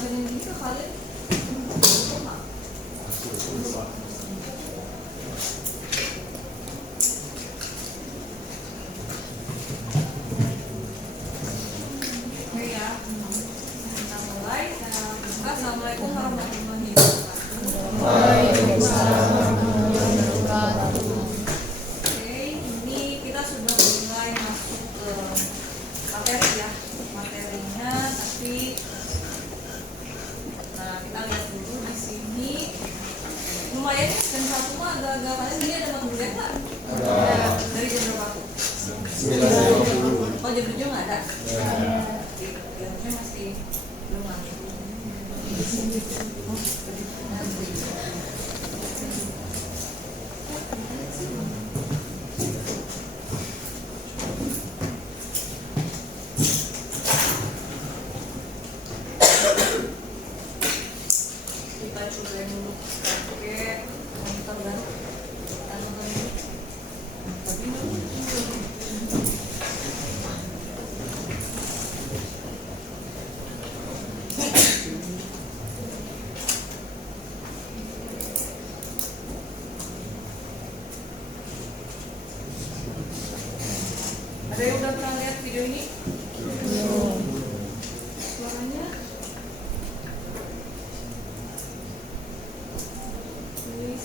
jelasin ini ke kalian. Oke ya, kita mulai. Assalamualaikum warahmatullahi wabarakatuh. Waalaikumsalam warahmatullahi wabarakatuh. Oke, ini kita sudah mulai masuk ke materi ya, materinya. Tapi, nah kita lihat dulu di sini. Lumayan jam 1 mah agak-agak kalian dia ada makan dulu ya Pak? Dari jam berapa? 9.20. Oh jam 7 nggak ada? Jamnya masih belum ada. Kita coba dulu pakai monitor baru. Ada yang udah pernah lihat video ini? Suaranya? Tulis.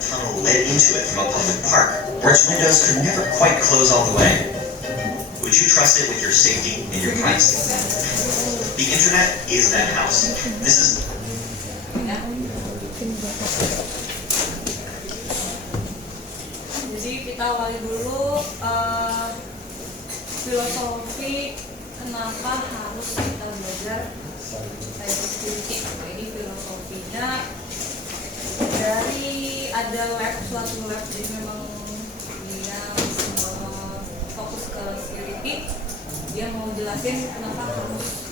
Tunnel led into it from a public park, where its windows could never quite close all the way. Would you trust it with your safety and your privacy? The internet is that house. This is Ya. Jadi kita awali dulu filosofi kenapa harus kita belajar cybersecurity. Ini filosofinya dari ada suatu web, jadi memang dia fokus ke security. Dia mau jelasin kenapa harus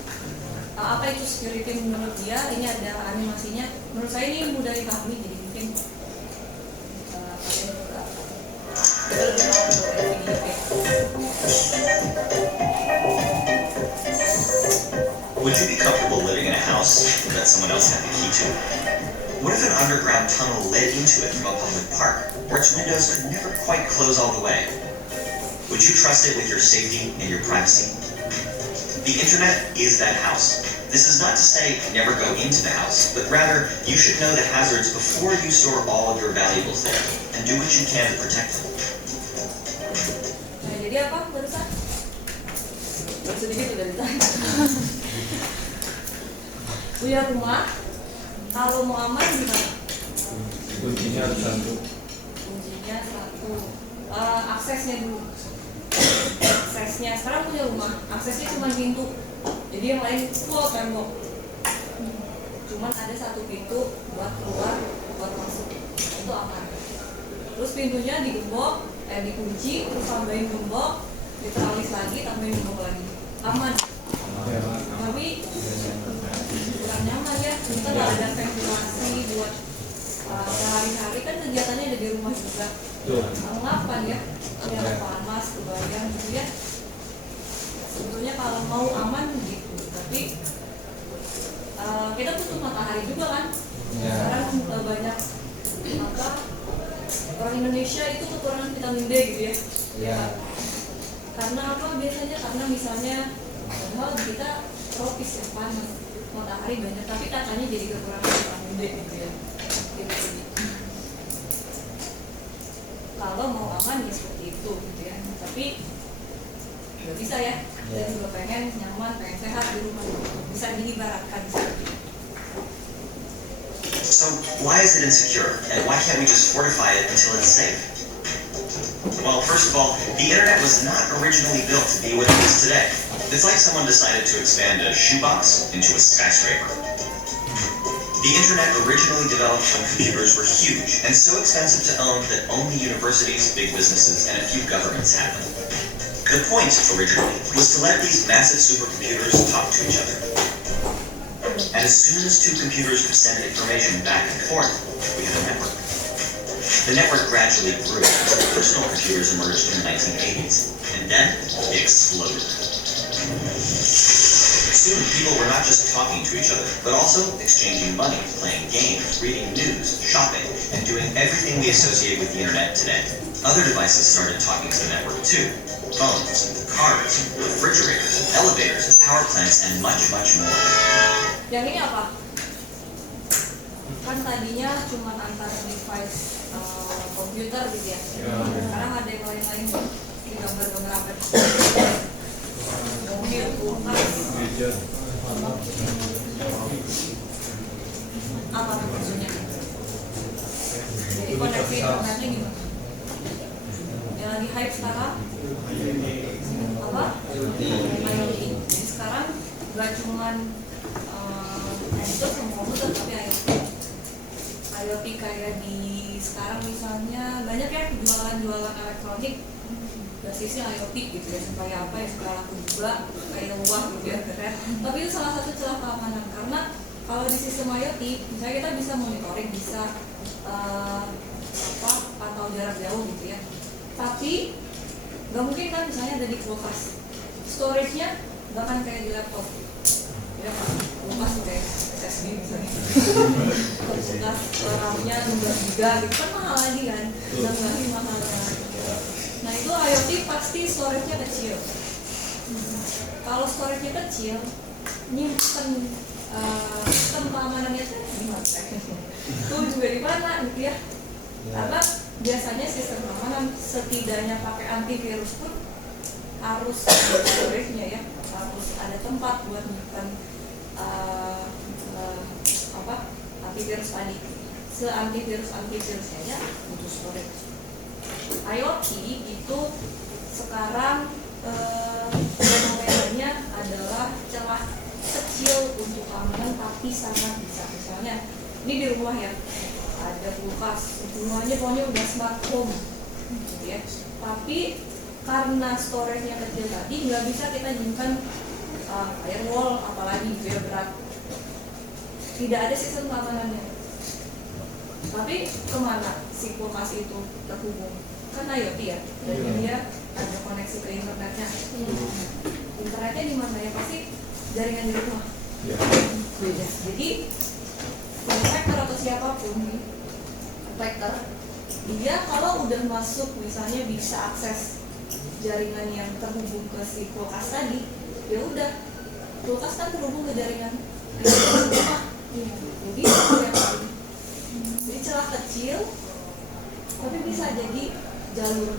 apa itu security menurut dia. Ini ada animasinya. Menurut saya ini mudah dipahami, jadi mungkin kalian juga lebih tahu dari video kayak. Would you be comfortable living in a house that someone else had the key to? What if an underground tunnel led into it from a public park, where its windows could never quite close all the way? Would you trust it with your safety and your privacy? The internet is that house. This is not to say never go into the house, but rather you should know the hazards before you store all of your valuables there, and do what you can to protect them. Nah, jadi apa barusan? Sedikit udah ditanya. Punya rumah, kalau mau aman gimana? Kuncinya ada satu. Kuncinya satu. Aksesnya dulu. Aksesnya sekarang punya rumah, aksesnya cuma pintu. Jadi yang lain full tembok. Cuman ada satu pintu buat keluar, buat masuk. Itu aman. Terus pintunya digembok, dikunci, terus tambahin gembok, diteralis lagi, tambahin gembok lagi. Aman. Tapi kurang nyaman ya. Kita nggak ada ventilasi buat sehari-hari kan kegiatannya ada di rumah juga. Ngapa ya? Ada panas, kebayang gitu ya. Sebetulnya kalau mau aman gitu, tapi kita butuh matahari juga kan. Sekarang banyak orang Indonesia itu kekurangan vitamin D gitu ya. Karena apa biasanya? Karena misalnya padahal kita tropis ya, panas, matahari banyak, tapi katanya jadi kekurangan vitamin D gitu ya. Kalau mau aman ya seperti itu gitu ya. Tapi nggak bisa ya. Kita juga pengen nyaman, pengen sehat di rumah. Bisa diibaratkan seperti itu. So why is it insecure, and why can't we just fortify it until it's safe? Well, first of all, the internet was not originally built to be what it is today. It's like someone decided to expand a shoebox into a skyscraper. The internet originally developed when computers were huge and so expensive to own that only universities, big businesses, and a few governments had them. The point, originally, was to let these massive supercomputers talk to each other. And as soon as two computers could send information back and forth, we had a network. The network gradually grew until personal computers emerged in the 1980s, and then it exploded. Soon, people were not just talking to each other, but also exchanging money, playing games, reading news, shopping, and doing everything we associate with the internet today. Other devices started talking to the network too. Phones, cars, refrigerators, elevators, power plants, and much, much more. Yang ini apa? Kan tadinya cuma antara device komputer gitu ya. Sekarang ada yang lain-lain nih. Ini gambar-gambar apa? Mobil, kulkas. Apa tuh maksudnya? Jadi koneksi internetnya gimana? Yang lagi hype sekarang? Apa? IoT. Jadi sekarang gak cuman itu sama komputer tapi IoT kayak di sekarang misalnya banyak ya jualan elektronik basisnya IoT gitu ya, supaya apa ya, supaya laku juga kayak wah gitu ya, keren. Tapi itu salah satu celah keamanan, karena kalau di sistem IoT misalnya kita bisa monitoring, bisa pantau jarak jauh gitu ya, tapi nggak mungkin kan misalnya ada di kulkas, storage-nya nggak kan kayak di laptop ya, kulkas kayak SSD misalnya kulkas RAM-nya 16 GB gitu kan mahal lagi kan, lagi mahal lagi. Nah itu IoT pasti storage-nya kecil. Kalau storage-nya kecil, nyimpen sistem keamanannya itu di mana? Itu juga di mana gitu ya? Karena biasanya sistem keamanan setidaknya pakai antivirus pun harus ada storage-nya ya, harus ada tempat buat nyimpen antivirus tadi. Antivirusnya ya butuh storage. IoT itu sekarang fenomenanya adalah celah kecil untuk keamanan tapi sangat bisa. Misalnya ini di rumah ya, ada kulkas, semuanya pokoknya udah smart home gitu ya, tapi karena storage-nya kecil tadi nggak bisa kita nyimpan firewall apalagi gitu ya, berat, tidak ada sistem keamanannya. Tapi kemana si kulkas itu terhubung? Kan IoT ya, jadi dia ada koneksi ke internetnya. Internetnya di mana ya? Pasti jaringan di rumah. Jadi hacker atau siapapun hacker, dia kalau udah masuk misalnya bisa akses jaringan yang terhubung ke si kulkas tadi, ya udah kulkas kan terhubung ke jaringan rumah. Jadi celah kecil, tapi bisa jadi jalur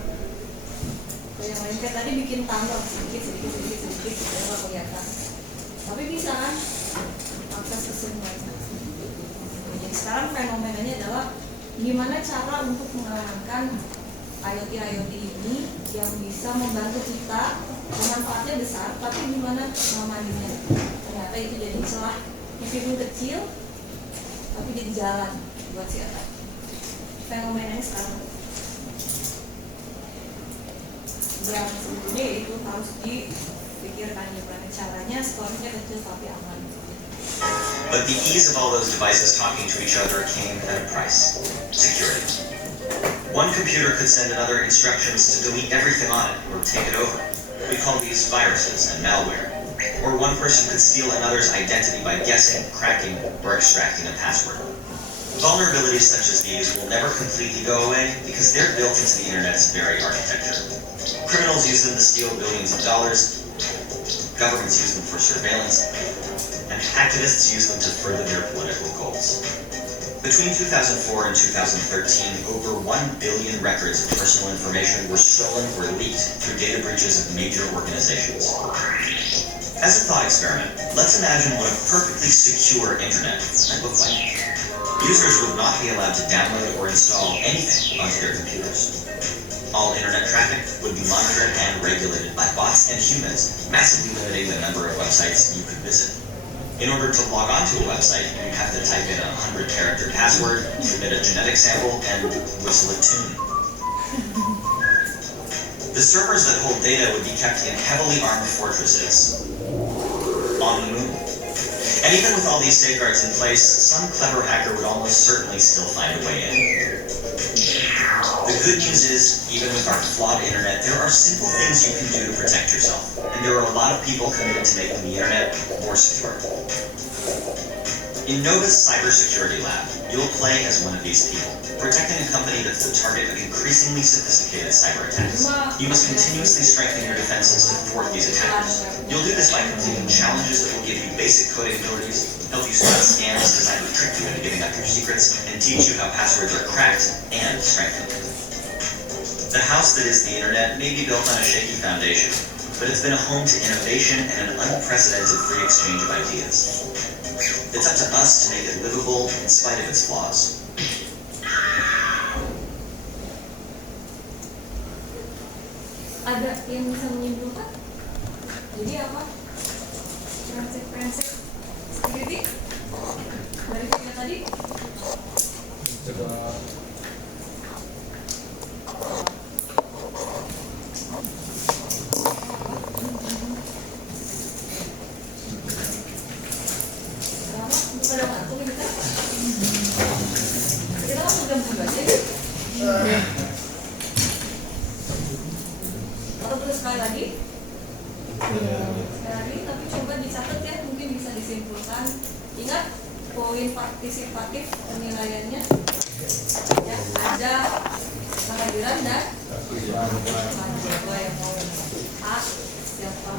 yang lain. Kayak tadi bikin tunnel sedikit supaya nggak kelihatan, tapi bisa kan akses ke semuanya. Jadi sekarang fenomenanya adalah gimana cara untuk mengamankan IoT ini yang bisa membantu kita, manfaatnya besar, tapi gimana mengamaninya. Ternyata itu jadi celah meskipun kecil, tapi jadi jalan buat siapa. Fenomenanya sekarang yang sebetulnya itu harus dipikirkan gimana caranya storage-nya kecil tapi aman. But the ease of all those devices talking to each other came at a price: security. One computer could send another instructions to delete everything on it or take it over. We call these viruses and malware. Or one person could steal another's identity by guessing, cracking, or extracting a password. Vulnerabilities such as these will never completely go away because they're built into the internet's very architecture. Criminals use them to steal billions of dollars, governments use them for surveillance, and activists use them to further their political goals. Between 2004 and 2013, over 1 billion records of personal information were stolen or leaked through data breaches of major organizations. As a thought experiment, let's imagine what a perfectly secure internet might look like. Users would not be allowed to download or install anything onto their computers. All internet traffic would be monitored and regulated by bots and humans, massively limiting the number of websites you could visit. In order to log onto a website, you'd have to type in a 100-character password, submit a genetic sample, and whistle a tune. The servers that hold data would be kept in heavily armed fortresses on the moon. And even with all these safeguards in place, some clever hacker would almost certainly still find a way in. The good news is, even with our flawed internet, there are simple things you can do to protect yourself. And there are a lot of people committed to making the internet more secure. In Nova's cybersecurity lab, you'll play as one of these people, protecting a company that's the target of increasingly sophisticated cyber attacks. You must continuously strengthen your defenses to thwart these attackers. You'll do this by completing challenges that will give you basic coding abilities, help you spot scams designed to trick you into giving up your secrets, and teach you how passwords are cracked and strengthened. The house that is the internet may be built on a shaky foundation, but it's been a home to innovation and an unprecedented free exchange of ideas. It's up to us to make it livable in spite of its flaws. Ada yang bisa menyimpulkan? Jadi apa? Prinsip security dari video tadi? Coba Pada waktu kita langsung jam aja atau terus sekali lagi tapi coba dicatat ya, mungkin bisa disimpulkan. Ingat poin partisipatif penilaiannya ya, ada kehadiran dan siapa yang mau A, siapa.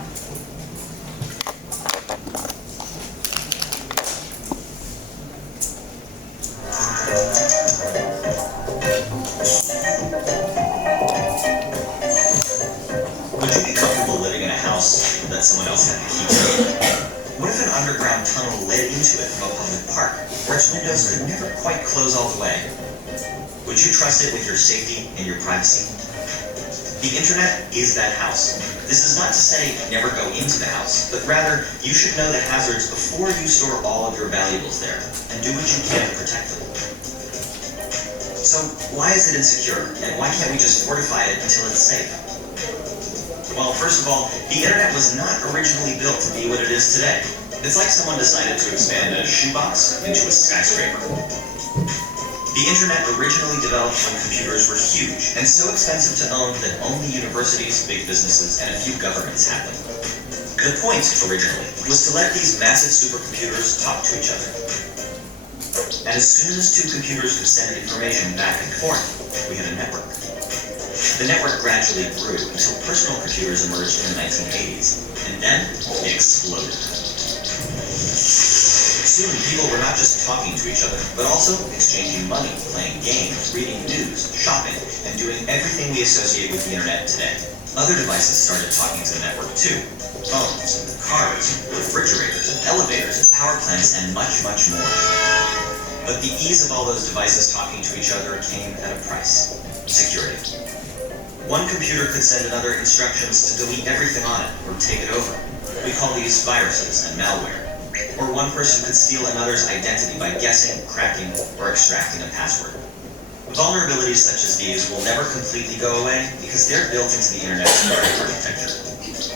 Would you be comfortable living in a house that someone else had the key to? What if an underground tunnel led into it from a public park, where its windows could never quite close all the way? Would you trust it with your safety and your privacy? The internet is that house. This is not to say never go into the house, but rather you should know the hazards before you store all of your valuables there, and do what you can to protect them. So why is it insecure, and why can't we just fortify it until it's safe? Well, first of all, the internet was not originally built to be what it is today. It's like someone decided to expand a shoebox into a skyscraper. The internet originally developed when computers were huge and so expensive to own that only universities, big businesses, and a few governments had them. The point, originally, was to let these massive supercomputers talk to each other. And as soon as two computers could send information back and forth, we had a network. The network gradually grew until personal computers emerged in the 1980s, and then it exploded. Soon, people were not just talking to each other, but also exchanging money, playing games, reading news, shopping, and doing everything we associate with the internet today. Other devices started talking to the network too. Phones, cars, refrigerators, elevators, power plants, and much, much more. But the ease of all those devices talking to each other came at a price: security. One computer could send another instructions to delete everything on it or take it over. We call these viruses and malware. Or one person could steal another's identity by guessing, cracking, or extracting a password. Vulnerabilities such as these will never completely go away because they're built into the internet's very architecture.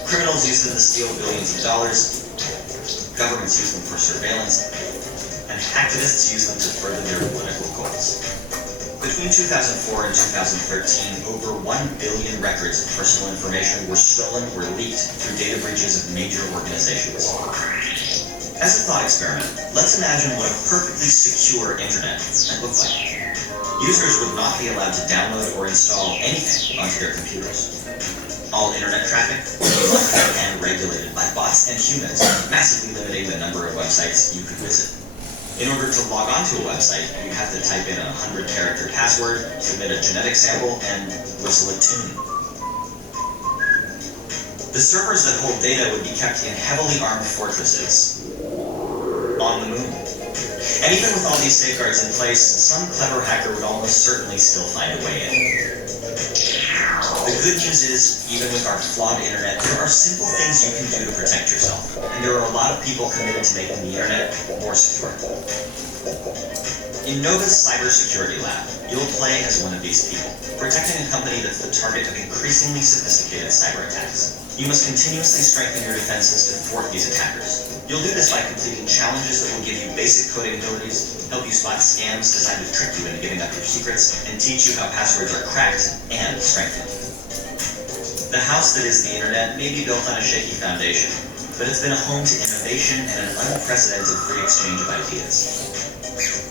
Criminals use them to steal billions of dollars, governments use them for surveillance, and activists use them to further their political goals. Between 2004 and 2013, over 1 billion records of personal information were stolen or leaked through data breaches of major organizations. As a thought experiment, let's imagine what a perfectly secure internet might look like. Users would not be allowed to download or install anything onto their computers. All internet traffic would be monitored and regulated by bots and humans, massively limiting the number of websites you could visit. In order to log onto a website, you have to type in a 100-character password, submit a genetic sample, and whistle a tune. The servers that hold data would be kept in heavily armed fortresses on the moon. And even with all these safeguards in place, some clever hacker would almost certainly still find a way in. The good news is, even with our flawed internet, there are simple things you can do to protect yourself. And there are a lot of people committed to making the internet more secure. In Nova's cybersecurity lab, you'll play as one of these people, protecting a company that's the target of increasingly sophisticated cyber attacks. You must continuously strengthen your defenses to thwart these attackers. You'll do this by completing challenges that will give you basic coding abilities, help you spot scams designed to trick you into giving up your secrets, and teach you how passwords are cracked and strengthened. The house that is the internet may be built on a shaky foundation, but it's been a home to innovation and an unprecedented free exchange of ideas.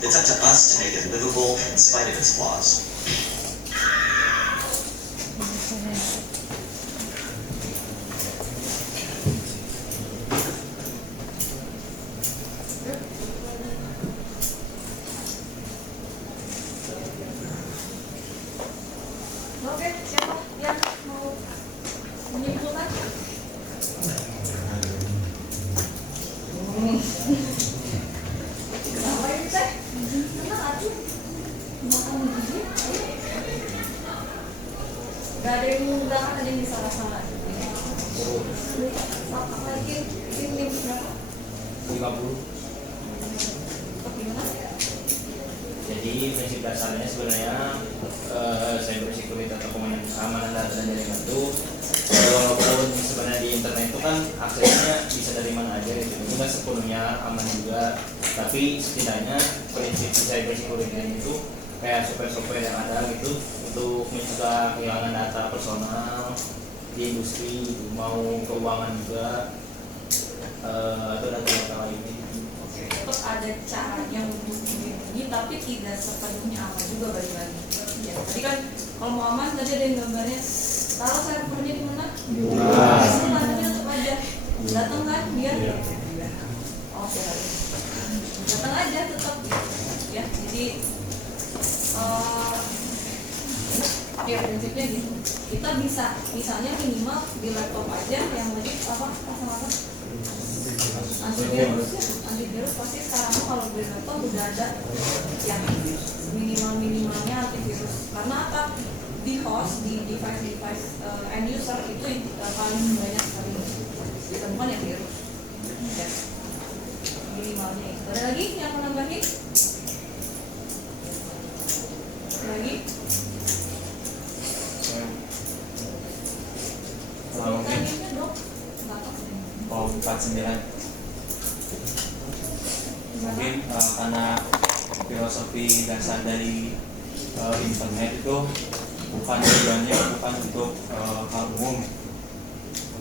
It's up to us to make it livable in spite of its flaws. Oke, siapa yang mau menyimpulkan? Kenapa ini teh? Tenang atuh. Makan biji. Gak ada yang menggunakan, ada yang disalah-salah. Apa lagi? Ini berapa? 50. Gimana? Jadi prinsip dasarnya sebenarnya cyber security atau keamanan data dan jaringan itu walaupun sebenarnya di internet itu kan aksesnya bisa dari mana aja gitu, itu nggak sepenuhnya aman juga, tapi setidaknya prinsip cyber security itu kayak software yang ada gitu untuk mencegah kehilangan data personal di industri gitu, mau keuangan juga atau data lainnya. Tetap ada caranya untuk melindungi, tapi tidak sepenuhnya aman juga balik lagi. Ya, tadi kan kalau mau aman tadi ada yang gambarnya taruh servernya di mana? Itu nanti tutup aja. Datang kan dia? Oh, datang aja tetap. Ya, jadi ya prinsipnya gitu. Kita bisa misalnya minimal di laptop aja yang wajib apa pasang antivirus pasti sekarang kalau beli laptop udah ada yang minimalnya antivirus, karena apa, di host di device end user itu paling banyak sekali ditemukan yang virus ya. Minimalnya itu. Ada lagi yang mau nambahin lagi? Mungkin dong. 49. Mungkin karena filosofi dasar dari internet itu bukan tujuannya bukan untuk hal umum,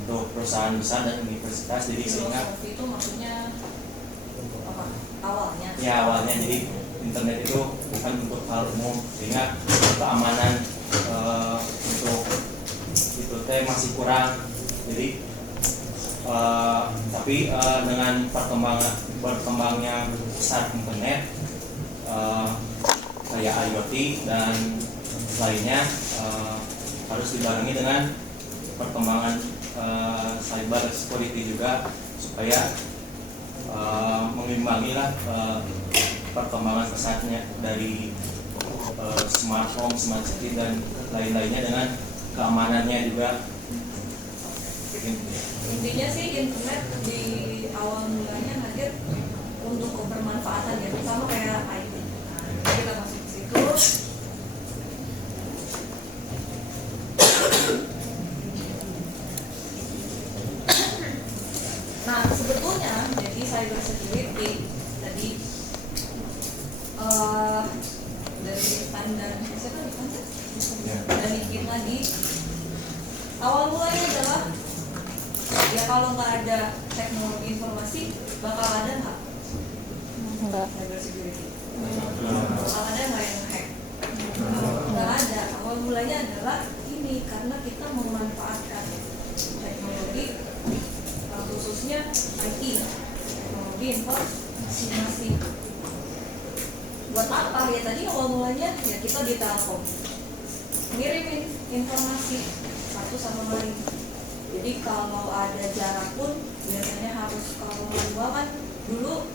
untuk perusahaan besar dan universitas, jadi sehingga filosofi itu maksudnya apa awalnya? Ya awalnya jadi internet itu bukan untuk hal umum, sehingga keamanan untuk itu teh masih kurang. Jadi tapi dengan berkembangnya pesat internet kayak IoT dan lainnya harus dibarengi dengan perkembangan cyber security juga, supaya mengimbangilah perkembangan pesatnya dari smart home, smart city dan lain-lainnya dengan keamanannya juga. Intinya sih internet di awal mulanya hadir untuk kebermanfaatan ya, sama kayak IT. Kita masuk ke situ. Nah sebetulnya jadi cyber security tadi dari standar siapa nih konsep? Dan dikit lagi awal mulanya adalah ya kalau nggak ada teknologi informasi bakal ada nggak? Enggak. Cyber security. Bakal ada nggak yang hack? Nggak ada. Awal mulanya adalah ini karena kita memanfaatkan teknologi khususnya IT, teknologi informasi. Buat apa ya tadi awal mulanya ya kita di Telkom ngirimin informasi satu sama lain. Jadi kalau ada jarak pun biasanya harus, kalau gua kan dulu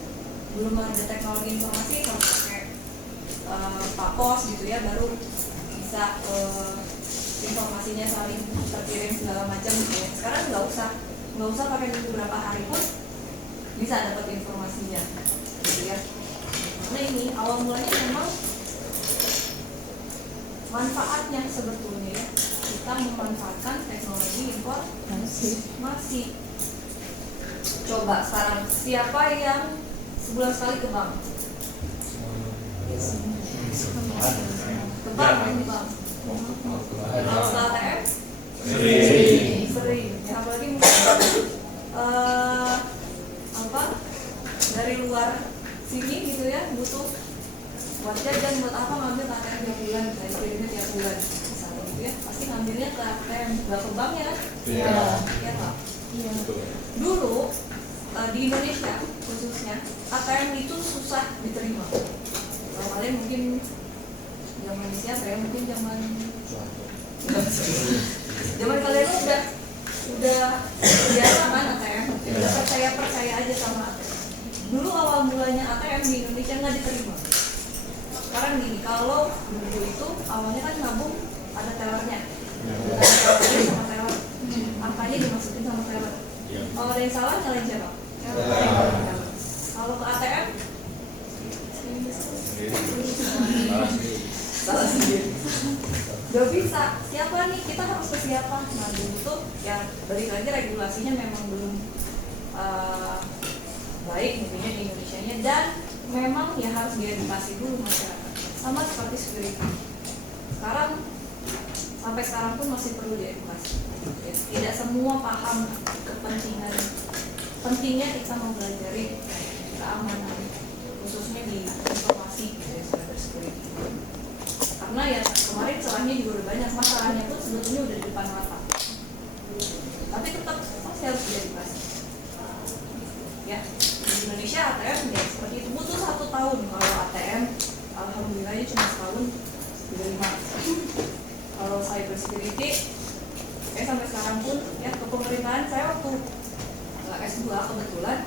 belum ada teknologi informasi, harus pakai Pak Pos gitu ya, baru bisa informasinya saling terkirim segala macam gitu ya. Sekarang nggak usah pakai beberapa hari pun bisa dapat informasinya gitu ya. Nah ini awal mulanya memang manfaatnya sebetulnya ya, kita memanfaatkan teknologi informasi. Coba sekarang siapa yang sebulan sekali ke bank? Ke bank main di bank. Kalau ke ATM? Sering. Ya apalagi mungkin apa dari luar sini gitu ya, butuh buat jajan, buat apa, ngambil ATM tiap bulan, dari kirimnya tiap bulan misalnya gitu ya, pasti ngambilnya ke ATM, nggak ke bank ya. Iya nggak? Iya. Dulu di Indonesia khususnya ATM itu susah diterima. Kalau kalian mungkin zaman siapa ya, mungkin zaman kalian udah biasa kan ATM, udah percaya aja sama ATM. Dulu awal mulanya ATM di Indonesia nggak diterima. Sekarang gini, kalau dulu itu awalnya kan nabung ada tellernya, sama teller, angkanya dimasukin sama teller. Kalau ada yang salah, nyalain siapa? Kalau ke ATM, salah sendiri. Gak bisa. Siapa nih? Kita harus ke siapa? Nah dulu tuh yang balik lagi regulasinya memang belum baik mungkinnya di Indonesia-nya, dan memang ya harus diedukasi dulu masyarakat. Sama seperti security. Sampai sekarang pun masih perlu diedukasi. Tidak semua paham pentingnya kita mempelajari keamanan, khususnya di informasi ya, cyber security. Karena ya kemarin celahnya juga udah banyak, masalahnya pun sebetulnya udah di depan mata, tapi tetap masih harus diedukasi. Ya, di Indonesia ATM ya seperti itu, butuh 1 tahun. Kalau ATM alhamdulillahnya cuma setahun udah 5. Kalau cyber security sampai sekarang pun ya, ke pemerintahan saya waktu S2 kebetulan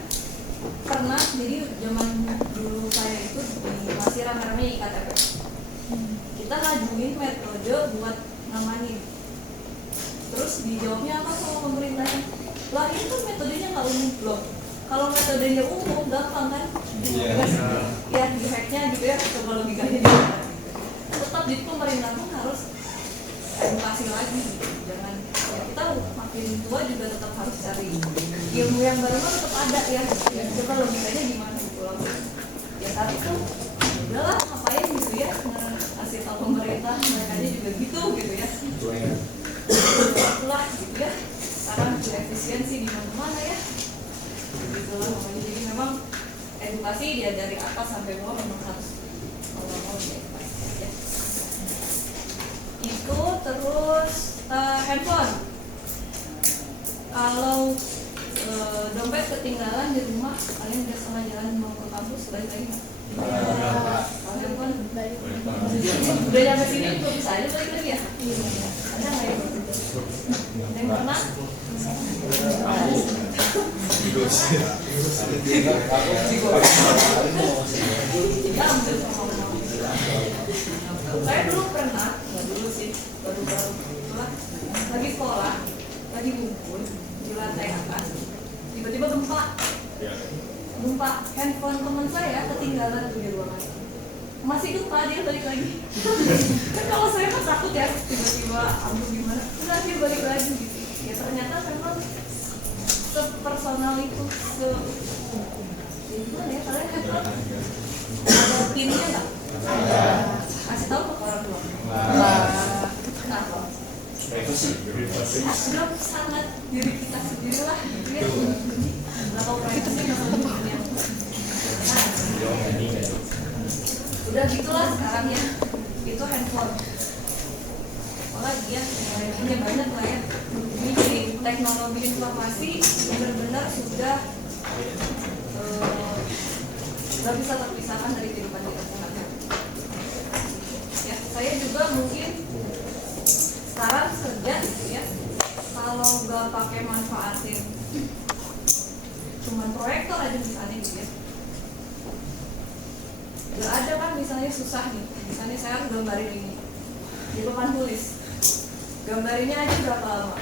pernah, jadi zaman dulu saya itu masih rame-rame IKTP, kita ngajuin metode buat ngamanin, terus dijawabnya apa sama pemerintahnya, lah ini kan metodenya nggak umum loh. Kalau metodenya umum gampang kan, ya di hacknya gitu ya, coba logikanya gimana gitu. Tetap di pemerintah pun harus edukasi lagi gitu. Jangan ya, kita makin tua juga tetap harus cari ilmu yang baru, tetap ada ya. Coba logikanya gimana gitu loh. Ya saat itu udahlah ngapain gitu ya, ngasih tahu pemerintah, mereka aja juga gitu ya. Itulah gitu ya. Sekarang efisiensi di mana-mana ya. Begitulah makanya, jadi memang edukasi dia dari atas sampai bawah memang harus mau diedukasi ya. Itu terus handphone. Kalau dompet ketinggalan di rumah, kalian udah setengah jalan mau ke kampus, balik lagi nggak? Kalau handphone udah nyampe sini juga bisa aja balik lagi ya? Ada nggak ya? Yang pernah? Saya dulu pernah, nggak dulu sih, baru-baru lagi sekolah, lagi ngumpul di lantai atas, tiba-tiba gempa, handphone teman saya ketinggalan tuh di ruangan. Masih gempa, dia balik lagi. Kan kalau saya mah takut ya, tiba-tiba ambil gimana, udah dia balik lagi gitu. Ya ternyata memang sepersonal itu, gimana ya, kalian handphone ada pinnya nggak? Kasih tahu ke orang tua. Kenapa? Belum sangat diri kita sendiri lah, gitu ya. Berapa privacy yang udah gitulah sekarang ya. Itu handphone. Apalagi ya, punya banyak lah ya. Ini jadi teknologi informasi benar-benar sudah nggak bisa terpisahkan dari kehidupan kita sehari-hari. Ya, saya juga mungkin sekarang kerja gitu ya, kalau nggak pakai manfaatin cuman proyektor aja misalnya gitu ya, nggak ada kan misalnya susah nih, misalnya saya harus gambarin ini di papan tulis, gambarinnya aja berapa lama,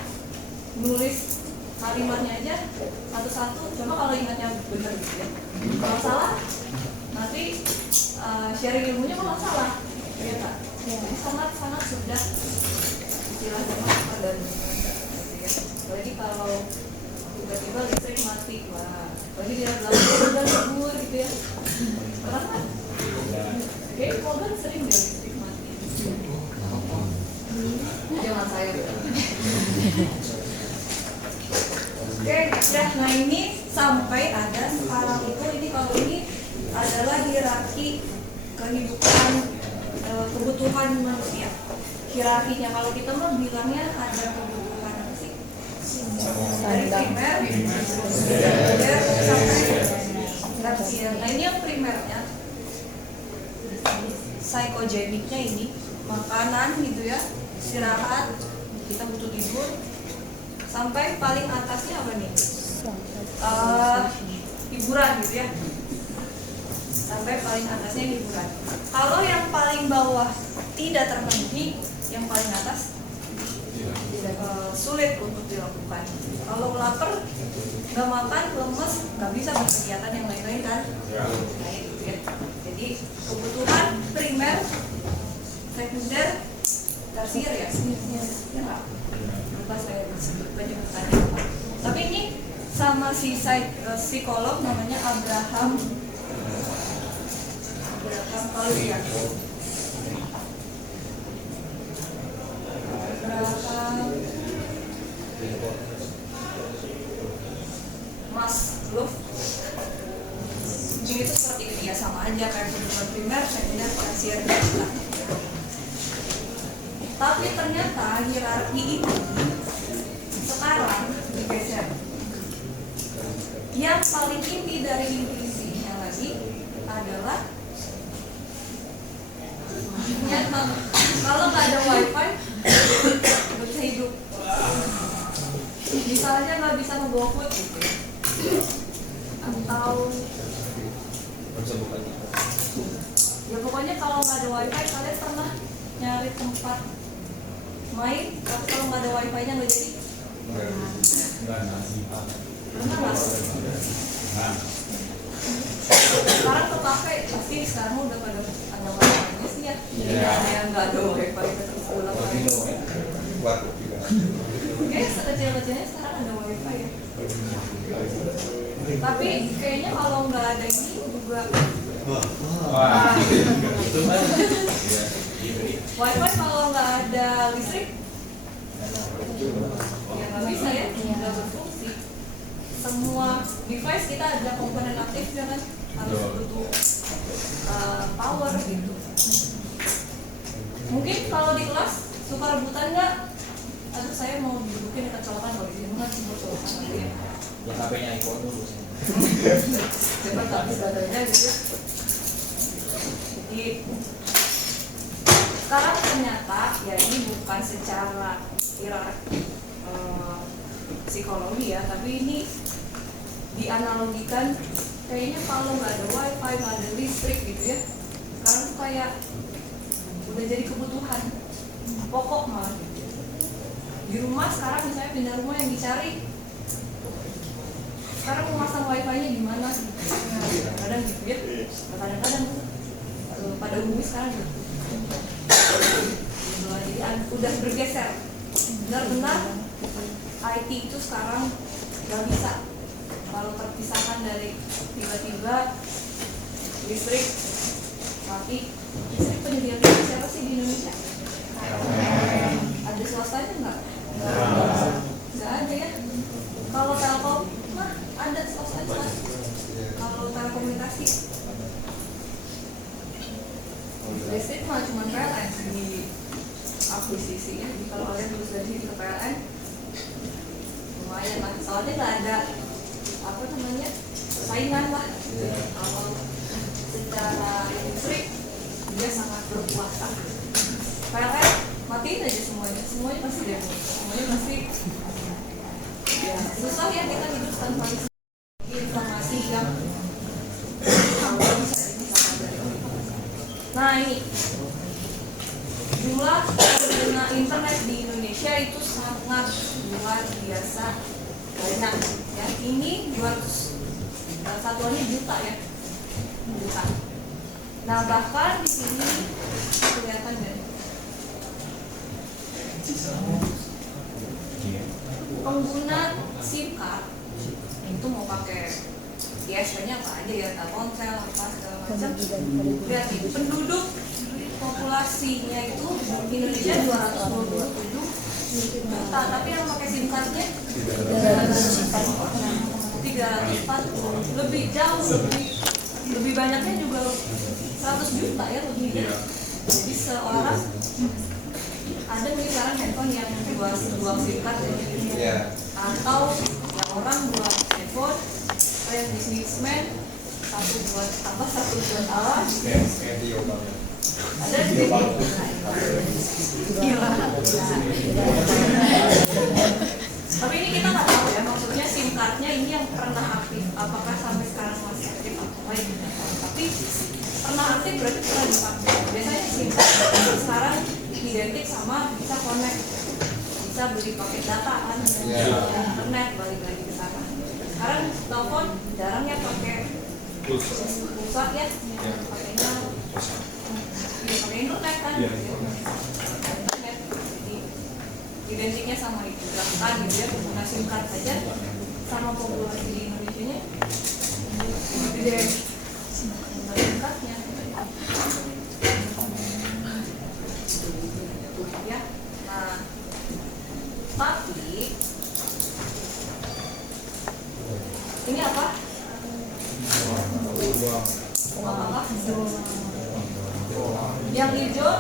nulis kalimatnya aja satu-satu, coba kalau ingatnya bener gitu ya, kalau salah nanti sharing ilmunya malah salah ya tak? Jadi sangat-sangat sudah istilahnya pada gitu ya. Apalagi kalau tiba-tiba listrik mati, wah lagi dia bilang udah libur gitu ya, pernah kan? Oke, kok kan sering dia listrik mati. Jangan saya. Oke, ya, nah ini sampai ada sekarang itu ini kalau ini adalah hierarki kehidupan kebutuhan manusia. Hierarkinya kalau kita mah bilangnya ada kebutuhan apa sih? Dari primer, sekunder, sampai tersier. Nah ini yang primernya, psikogeniknya ini makanan gitu ya, istirahat, kita butuh tidur. Sampai paling atasnya apa nih? Hiburan gitu ya. Sampai paling atasnya hiburan. Kalau yang paling bawah tidak terpenuhi, yang paling atas sulit untuk dilakukan. Kalau lapar, nggak makan, lemes, nggak bisa berkegiatan yang lain-lain kan? Nah, itu ya. Jadi kebutuhan primer, sekunder, tersier ya. Ya nggak? Lupa saya penyebutannya apa. Tapi ini sama si psikolog namanya Abraham Kaluya. Maslow itu seperti itu ya, sama aja kayak kebutuhan primer, sekunder, tersier. Tapi ternyata hierarki ini sekarang digeser. Yang paling inti dari intuisinya lagi adalah nyata. Kalau nggak ada wifi, nggak bisa hidup. Misalnya nggak bisa membawa food gitu, atau ya pokoknya kalau nggak ada wifi, kalian pernah nyari tempat main, tapi kalau nggak ada wifi-nya nggak jadi. Pernah nggak? Sekarang ke kafe pasti sekarang udah pada ada wifi-nya sih ya. Ada yang nggak ada wifi tetap pulang lagi. Oke, sekecil-kecilnya sekarang ada wifi ya. Tapi kayaknya kalau nggak ada ini juga. Wifi kalau nggak ada listrik, ya nggak bisa ya, nggak berfungsi. Semua device kita ada komponen aktif ya kan, harus butuh power gitu. Mungkin kalau di kelas suka rebutan nggak? Aduh saya mau dudukin dekat colokan kalau di sini nggak sih buat colokan gitu ya. Ya HP-nya iPhone dulu. Cepat habis baterainya gitu. Jadi sekarang ternyata ya ini bukan secara psikologi ya, tapi ini dianalogikan kayaknya kalau nggak ada wifi, nggak ada listrik gitu ya, sekarang tuh kayak udah jadi kebutuhan pokok malah gitu. Di rumah sekarang misalnya pindah rumah yang dicari sekarang mau masang wifi-nya di mana gitu. Kadang gitu ya, kadang-kadang pada umumnya sekarang gitu. Jadi udah bergeser, benar-benar IT itu sekarang nggak bisa kalau terpisahkan dari tiba-tiba listrik mati. Listrik penyedia siapa sih di Indonesia? Ada swastanya nggak? Nggak ada ya. Kalau Telkom mah ada swastanya. Kalau telekomunikasi listrik mah cuma PLN di akuisisi ya. Kalau kalian terus dari sini ke PLN lumayan lah, soalnya nggak ada apa namanya saingan lah. Kalau secara listrik dia sangat berkuasa. PLN matiin aja semuanya pasti demo, semuanya pasti ya susah ya kita hidup tanpa informasi yang awal bisa dari. Nah ini jumlah pengguna internet di Indonesia itu sangat luar biasa banyak ya. Ini 200 satuannya juta ya, juta. Nah bahkan di sini kelihatan deh pengguna SIM card itu mau pakai ISP-nya apa aja ya, Telkomsel apa segala macam. Lihat nih, penduduk populasinya itu Indonesia 227 juta, tapi yang pakai SIM cardnya 340, lebih jauh, lebih banyaknya juga 100 juta ya lebihnya. Jadi seorang ada nih sekarang handphone yang dua SIM card ya, atau yang orang buat handphone, yang businessman satu buat apa, satu buat alat. Ada di gila. Tapi ini kita nggak tahu ya, maksudnya SIM cardnya ini yang pernah aktif, apakah sampai sekarang masih aktif atau lain. Tapi pernah aktif berarti pernah dipakai. Biasanya SIM card sekarang identik sama bisa connect, bisa beli paket data kan, internet, balik lagi ke sana. Sekarang telepon jarangnya pakai pulsa ya, pakainya pakai internet kan, internet. Jadi identiknya sama itu, kan gitu ya, pengguna SIM card saja sama populasi di Indonesia nya gede SIM cardnya ya. Nah, tapi ini apa? Apa? Yang hijau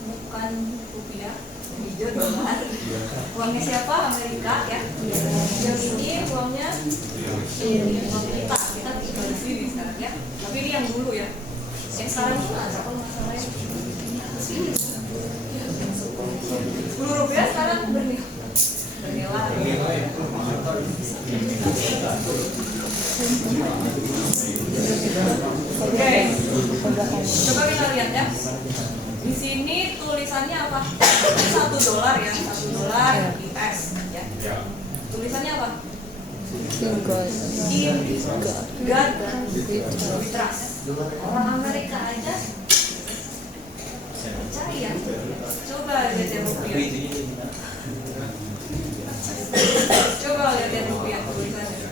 bukan rupiah, hijau dolar. Uangnya siapa? Amerika ya. Yang ini uangnya Amerika. Kita tinggal di sini sekarang ya. Tapi ini yang dulu ya. Yang sekarang itu ada kalau masalahnya. 10 rupiah sekarang bernilai. Oke, coba kita lihat ya. Di sini tulisannya apa? $1 ya, $1 US ya. Tulisannya apa? In God we trust. Orang Amerika aja percaya ya. Coba lihat ya rupiah. Coba lihat ya rupiah tulisannya.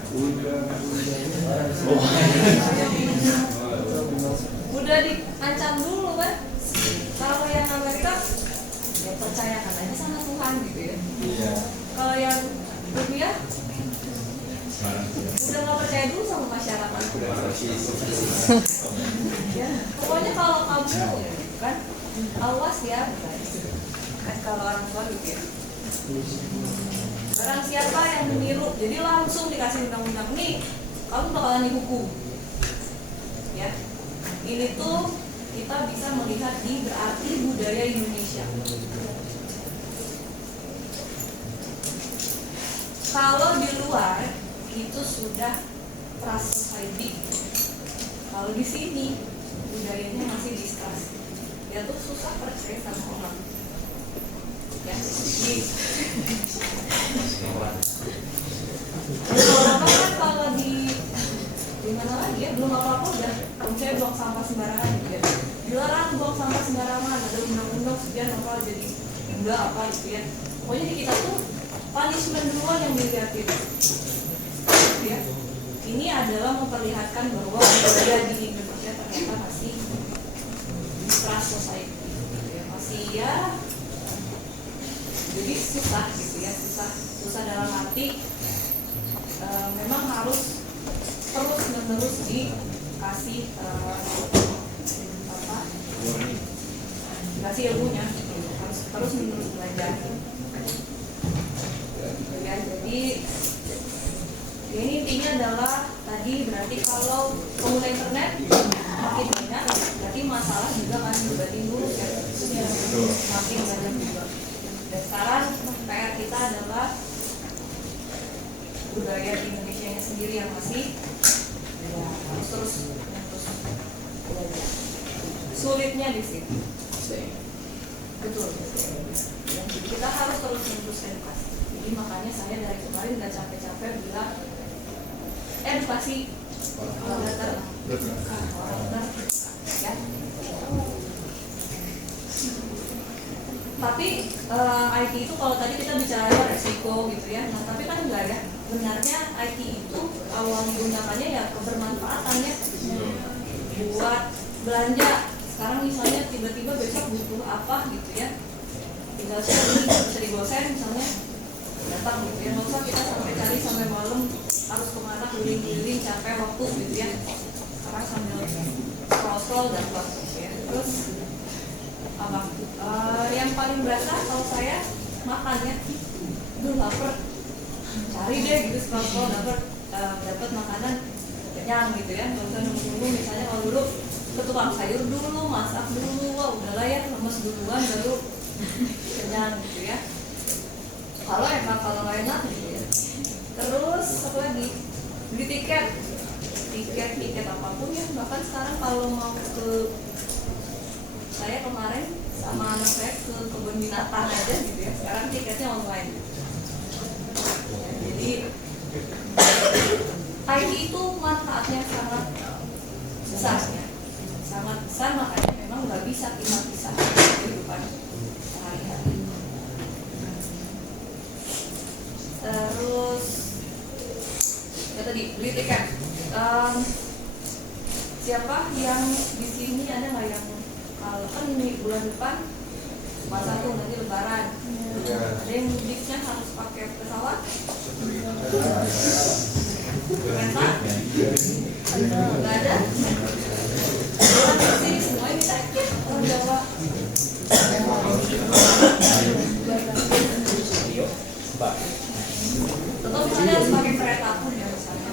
Udah diancam dulu kan. Kalau yang Amerika ya percayakan aja sama Tuhan gitu ya. Kalau yang rupiah udah nggak percaya dulu sama masyarakat. Ya, pokoknya kalau kamu kan awas ya, kan kalau orang tua gitu ya. Barang siapa yang meniru, jadi langsung dikasih undang-undang nih, kamu bakalan dihukum. Ya, ini tuh kita bisa melihat di berarti budaya Indonesia. Kalau di luar itu sudah trust society. Kalau di sini budayanya masih distrust. Dia tuh susah percaya sama orang. Ya, kan kalau di mana lagi ya, belum apa-apa udah misalnya buang sampah sembarangan gitu ya, dilarang buang sampah sembarangan, ada undang-undang sekian apa jadi enggak apa gitu ya. Pokoknya di kita tuh punishment duluan yang dilihatin ya. Ini adalah memperlihatkan bahwa budaya di Indonesia ternyata masih trust society ya, masih ya. Jadi susah gitu ya, susah dalam arti memang harus terus menerus dikasih dikasih ilmunya, harus terus menerus belajar ya. Jadi ini intinya adalah tadi berarti kalau pengguna internet makin banyak berarti masalah juga kan juga timbul ya, makin banyak juga. Dan sekarang PR kita adalah budaya di Indonesia nya sendiri yang masih ya, harus terus belajar. Sulitnya di sini. Betul. Jadi kita harus terus menerus edukasi. Jadi makanya saya dari kemarin nggak capek-capek bilang edukasi orang datar, ya. Tapi IT itu kalau tadi kita bicara resiko gitu ya, nah tapi kan enggak ya, benarnya IT itu awal menggunakannya ya kebermanfaatan ya, buat belanja. Sekarang misalnya tiba-tiba besok butuh apa gitu ya, tinggal bisa di gosen misalnya datang gitu ya, nggak usah kita sampai cari sampai malam harus kemana keliling-keliling capek waktu gitu ya, sekarang sambil scroll dapat gitu ya. Terus apa yang paling berasa kalau saya makan ya, aduh lapar, cari deh gitu scroll dapat makanan kenyang gitu ya, nggak usah nunggu misalnya kalau dulu ke tukang sayur dulu, masak dulu, wah udahlah ya lemes duluan baru kenyang gitu ya. Kalau kalau enak gitu ya. Terus apa lagi, beli tiket apapun ya, bahkan sekarang kalau mau ke, saya kemarin sama anak saya ke kebun binatang aja gitu ya, sekarang tiketnya online. Jadi IT itu manfaatnya sangat besar ya, sangat besar, makanya memang nggak bisa kita pisah kehidupan sehari-hari. Terus ya tadi beli tiket, siapa yang di sini ada nggak yang kalau kan ini bulan depan masa tuh nanti lebaran, ada yang mudiknya harus pakai pesawat, kereta, nggak ada. Orang di sini semua ini sakit, orang Jawa. Atau misalnya harus pakai kereta pun ya misalnya.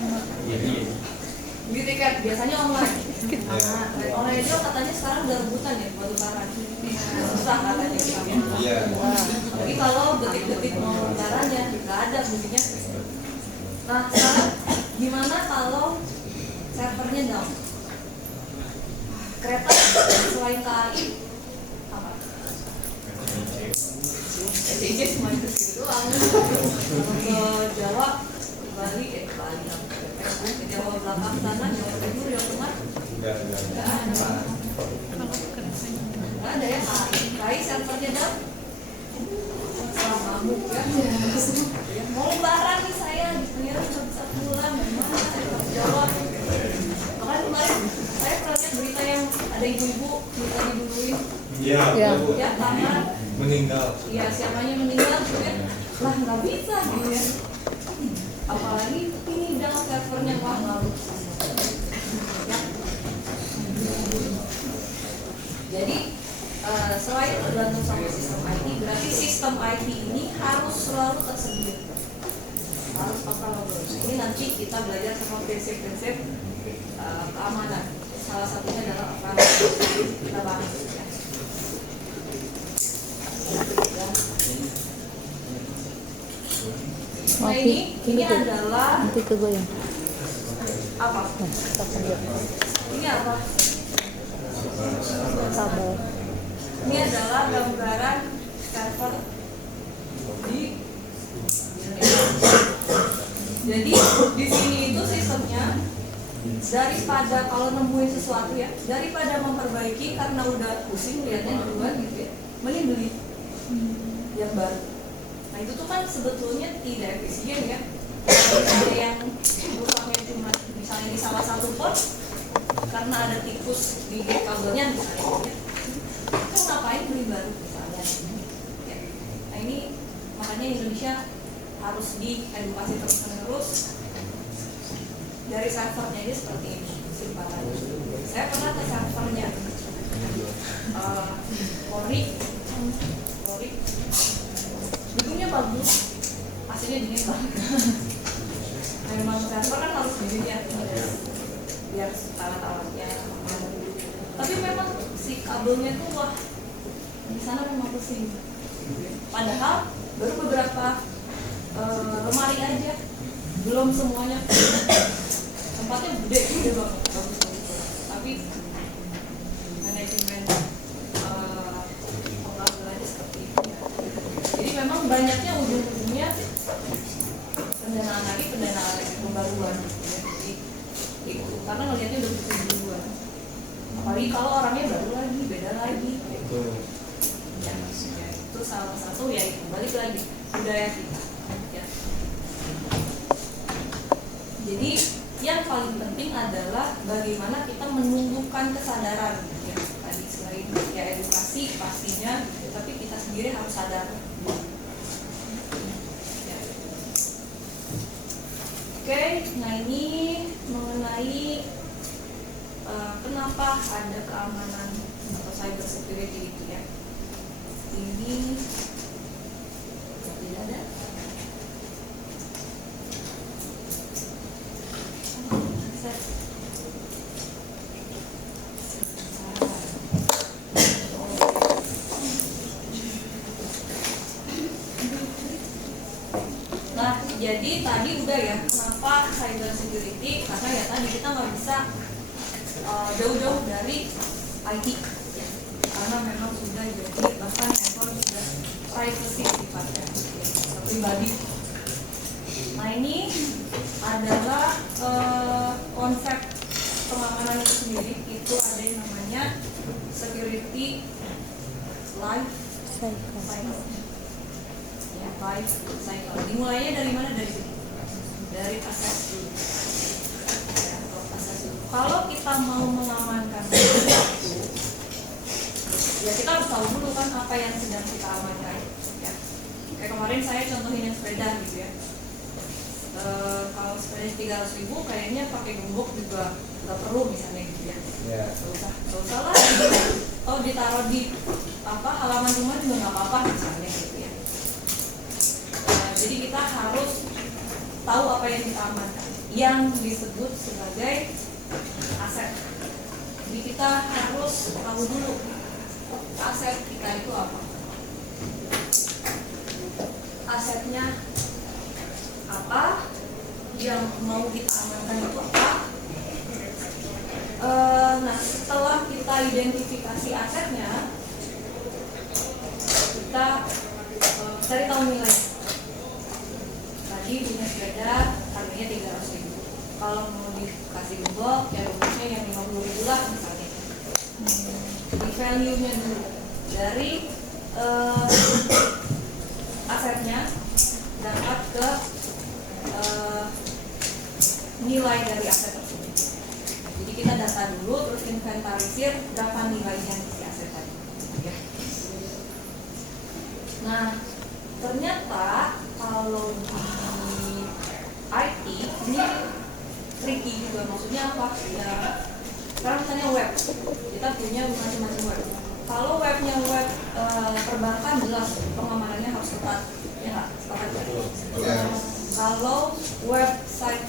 Beli tiket biasanya online. Nah, online itu katanya sekarang udah rebutan ya buat lebaran. Susah katanya sekarang. Jadi kalau detik-detik mau lebaran ya nggak ada buktinya. Nah sekarang gimana kalau servernya down? Kereta selain KAI apa? SIJ cuma itu doang. Ke Jawa, ke Bali, ke Jawa belakang sana, Jawa Timur, Jawa Tengah nggak ada ya KAI servernya down. Salah mabuk ya. Mau lebaran nih saya gitu ya, nggak bisa pulang, gimana saya harus jawab. Makanya kemarin saya pernah lihat berita yang ada ibu-ibu minta diduluin ya karena meninggal. Iya, siapanya meninggal gitu ya. Lah nggak bisa gitu ya. Apalagi ini udah servernya wah nggak bisa. Ya. Jadi selain tergantung sama sistem IT, berarti sistem IT ini harus selalu tersedia, harus available. Ini nanti kita belajar sama prinsip-prinsip keamanan. Salah satunya adalah availability. Kita bahas ya. Nah ini adalah apa? Ini apa? Ini adalah gambaran server di Indonesia. Jadi di sini itu sistemnya, daripada kalau nemuin sesuatu ya, daripada memperbaiki karena udah pusing lihatnya duluan gitu ya, mending beli yang baru. Nah itu tuh kan sebetulnya tidak efisien ya. Kalau ada yang rusaknya cuma misalnya di salah satu port karena ada tikus di kabelnya misalnya, itu ngapain beli baru misalnya ya. Nah ini makanya Indonesia harus diedukasi terus-menerus dari servernya aja seperti ini simpanan. Saya pernah ke servernya Polri, gedungnya bagus, aslinya dingin banget. Memang server kan harus dingin ya, biar alat-alatnya. Tapi memang si kabelnya tuh wah di sana memang pusing. Padahal baru beberapa lemari aja, belum semuanya. Tempatnya gede banget, bagus. Tapi manajemen pengabelannya seperti itu. Jadi memang banyaknya ujung-ujungnya pendanaan lagi pembaruan. Jadi itu karena ngelihatnya udah pusing duluan. Apalagi kalau orangnya baru lagi, beda lagi. ya. Itu salah satu ya, balik lagi budaya kita ya. Jadi yang paling penting adalah bagaimana kita menumbuhkan kesadaran ya. Tadi selain ya edukasi pastinya, tapi kita sendiri harus sadar ya. Oke, nah ini mengenai kenapa ada keamanan atau cyber security itu ya. Ini tidak ada. Nah, jadi tadi udah ya, kenapa cyber security? Karena ya tadi kita nggak bisa jauh-jauh dari IT ya. Karena memang sudah jadi bahkan handphone sudah privacy sifatnya ya, pribadi. Nah ini adalah konsep pengamanan itu sendiri, itu ada yang namanya security life cycle ya, life cycle. Dimulainya dari mana? Dari sini, dari assess dulu ya, atau assess dulu. Kalau kita mau mengamankan sesuatu ya kita harus tahu dulu kan apa yang sedang kita amankan ya. Kayak kemarin saya contohin yang sepeda gitu ya. Kalau sepeda 300.000 kayaknya pakai gembok juga nggak perlu misalnya gitu ya. Nggak usah lah. Atau ditaruh di halaman rumah juga nggak apa-apa misalnya gitu ya. Jadi kita harus tahu apa yang kita amankan, yang disebut sebagai aset. Jadi kita harus tahu dulu aset kita itu apa. Asetnya apa, yang mau kita amankan itu apa. Nah setelah kita identifikasi asetnya, kita cari tahu nilai. Tadi punya sepeda harganya 300.000. Kalau mau dikasih gembok ya rumusnya yang 50.000 lah misalnya. Di value-nya dulu dari asetnya dapat ke nilai dari aset tersebut. Jadi kita data dulu, terus inventarisir berapa nilainya si aset tadi. Ya. Nah, ternyata kalau di IT ini tricky juga. Maksudnya apa? Ya, sekarang misalnya web, kita punya macam-macam web. Kalau webnya web perbankan jelas pengamanannya harus ketat, ya nggak? Sepakat ya? Kalau website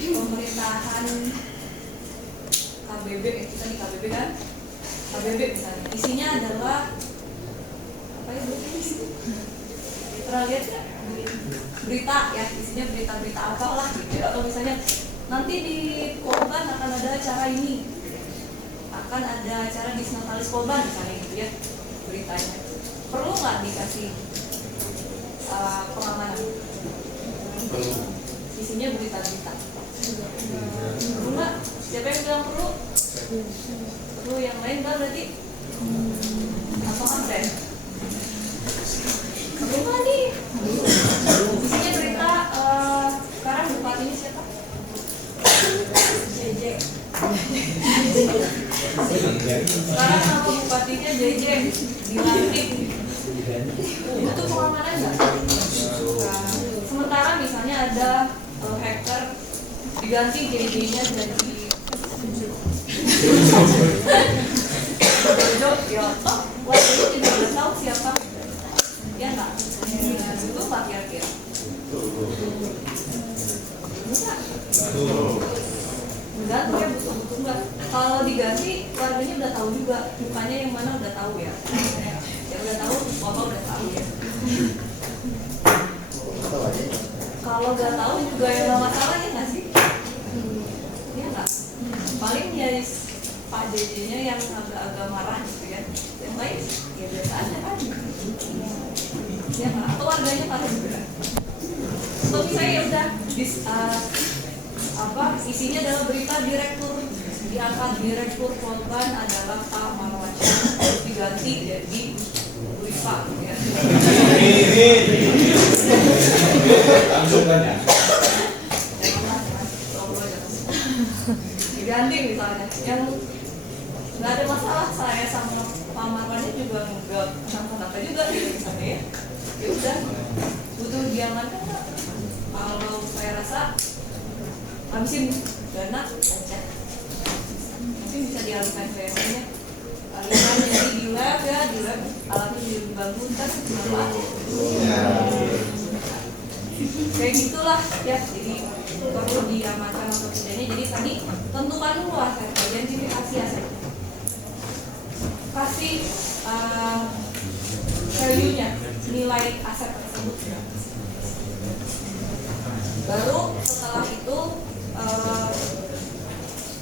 pemerintahan KBB, kita di KBB kan, KBB misalnya, isinya adalah apa ya? Pernah lihat ya? Berita ya, isinya berita-berita apalah gitu ya. Atau misalnya nanti di korban akan ada acara ini, akan ada acara di Natalis korban misalnya gitu ya beritanya. Perlu nggak dikasih pengamanan? Perlu. Isinya berita-berita. Perlu nggak? Siapa yang bilang perlu? Perlu, yang lain nggak berarti? Atau absen? Perlu nggak nih? Isinya berita. Sekarang bupati ini siapa? JJ. Sekarang nama bupatinya JJ dilantik. Butuh pengamanan nggak? Sementara misalnya ada hacker diganti JJ-nya jadi Jojo, wah itu tidak ada tahu siapa, ya nggak? Itu nggak kira-kira? Enggak tuh ya, butuh nggak? Kalau diganti, warganya udah tahu juga, mukanya yang mana udah tahu ya. Ya udah tahu, bapak udah tahu ya. Kalau nggak tahu juga ya nggak masalah ya nggak sih? Ya nggak. Paling ya Pak JJ-nya yang agak-agak marah gitu ya. Yang lain ya biasa aja kan. Ya nggak. Atau warganya marah juga. Untuk saya ya udah isinya adalah berita direktur diangkat direktur korban adalah Pak Marwansyah, terus diganti jadi Bu Rifa ya. Langsung kan ya. Diganti misalnya, yang nggak ada masalah, saya sama Pak Marwansyah juga nggak kenapa-kenapa juga gitu misalnya ya. Ya udah, butuh diamankan nggak? Kalau saya rasa habisin dana aja, mungkin bisa dialihkan ke yang lainnya. Alihkan jadi di lab ya, di lab alatnya dibangun kan kenapa? Kayak gitulah ya, jadi perlu diamankan untuk tidaknya. Jadi tadi tentukan dulu aset, identifikasi aset, kasih value-nya, nilai aset tersebut. Baru setelah itu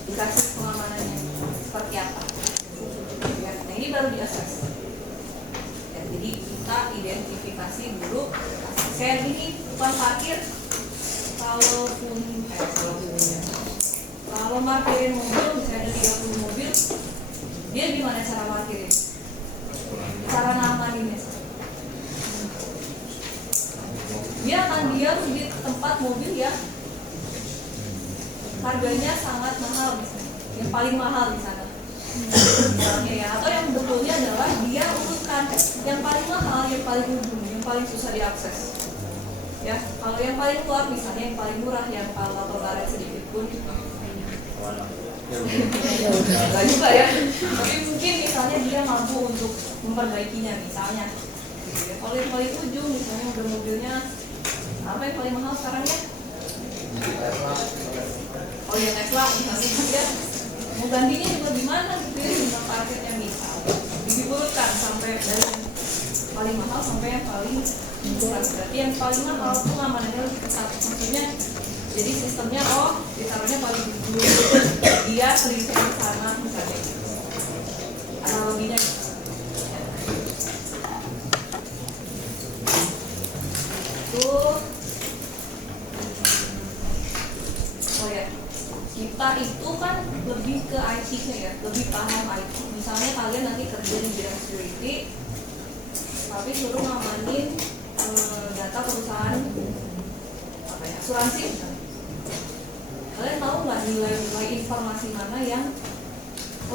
dikasih pengamanannya seperti apa. Ya, nah ini baru diakses. Ya, jadi kita identifikasi dulu. Kayak gini, bukan parkir. Kalau parkirin mobil, misalnya ada 30 mobil, dia gimana cara parkirin? Cara ngamaninnya. Dia akan diam di tempat mobil ya harganya sangat mahal misalnya, yang paling mahal di sana misalnya ya, atau yang betulnya adalah dia urutkan yang paling mahal, yang paling ujung, yang paling susah diakses ya. Kalau yang paling luar misalnya yang paling murah, yang kalau terbaret sedikit pun enggak juga ya, tapi mungkin misalnya dia mampu untuk memperbaikinya misalnya gitu ya. Kalau yang paling ujung misalnya mobilnya apa yang paling mahal sekarang ya? Oh ya Tesla misalnya dia mau gantinya juga di mana gitu ya, tentang parkirnya misal diurutkan sampai dari yang paling mahal sampai yang paling murah. Berarti yang paling mahal itu ngamanannya lebih ketat, maksudnya jadi sistemnya ditaruhnya paling dulu, dia selisih ke sana misalnya analoginya. Kita itu kan lebih ke IT-nya ya, lebih paham IT. Misalnya kalian nanti kerja di bidang security, tapi suruh ngamanin data perusahaan apa ya, asuransi misalnya. Kalian tahu nggak nilai informasi mana yang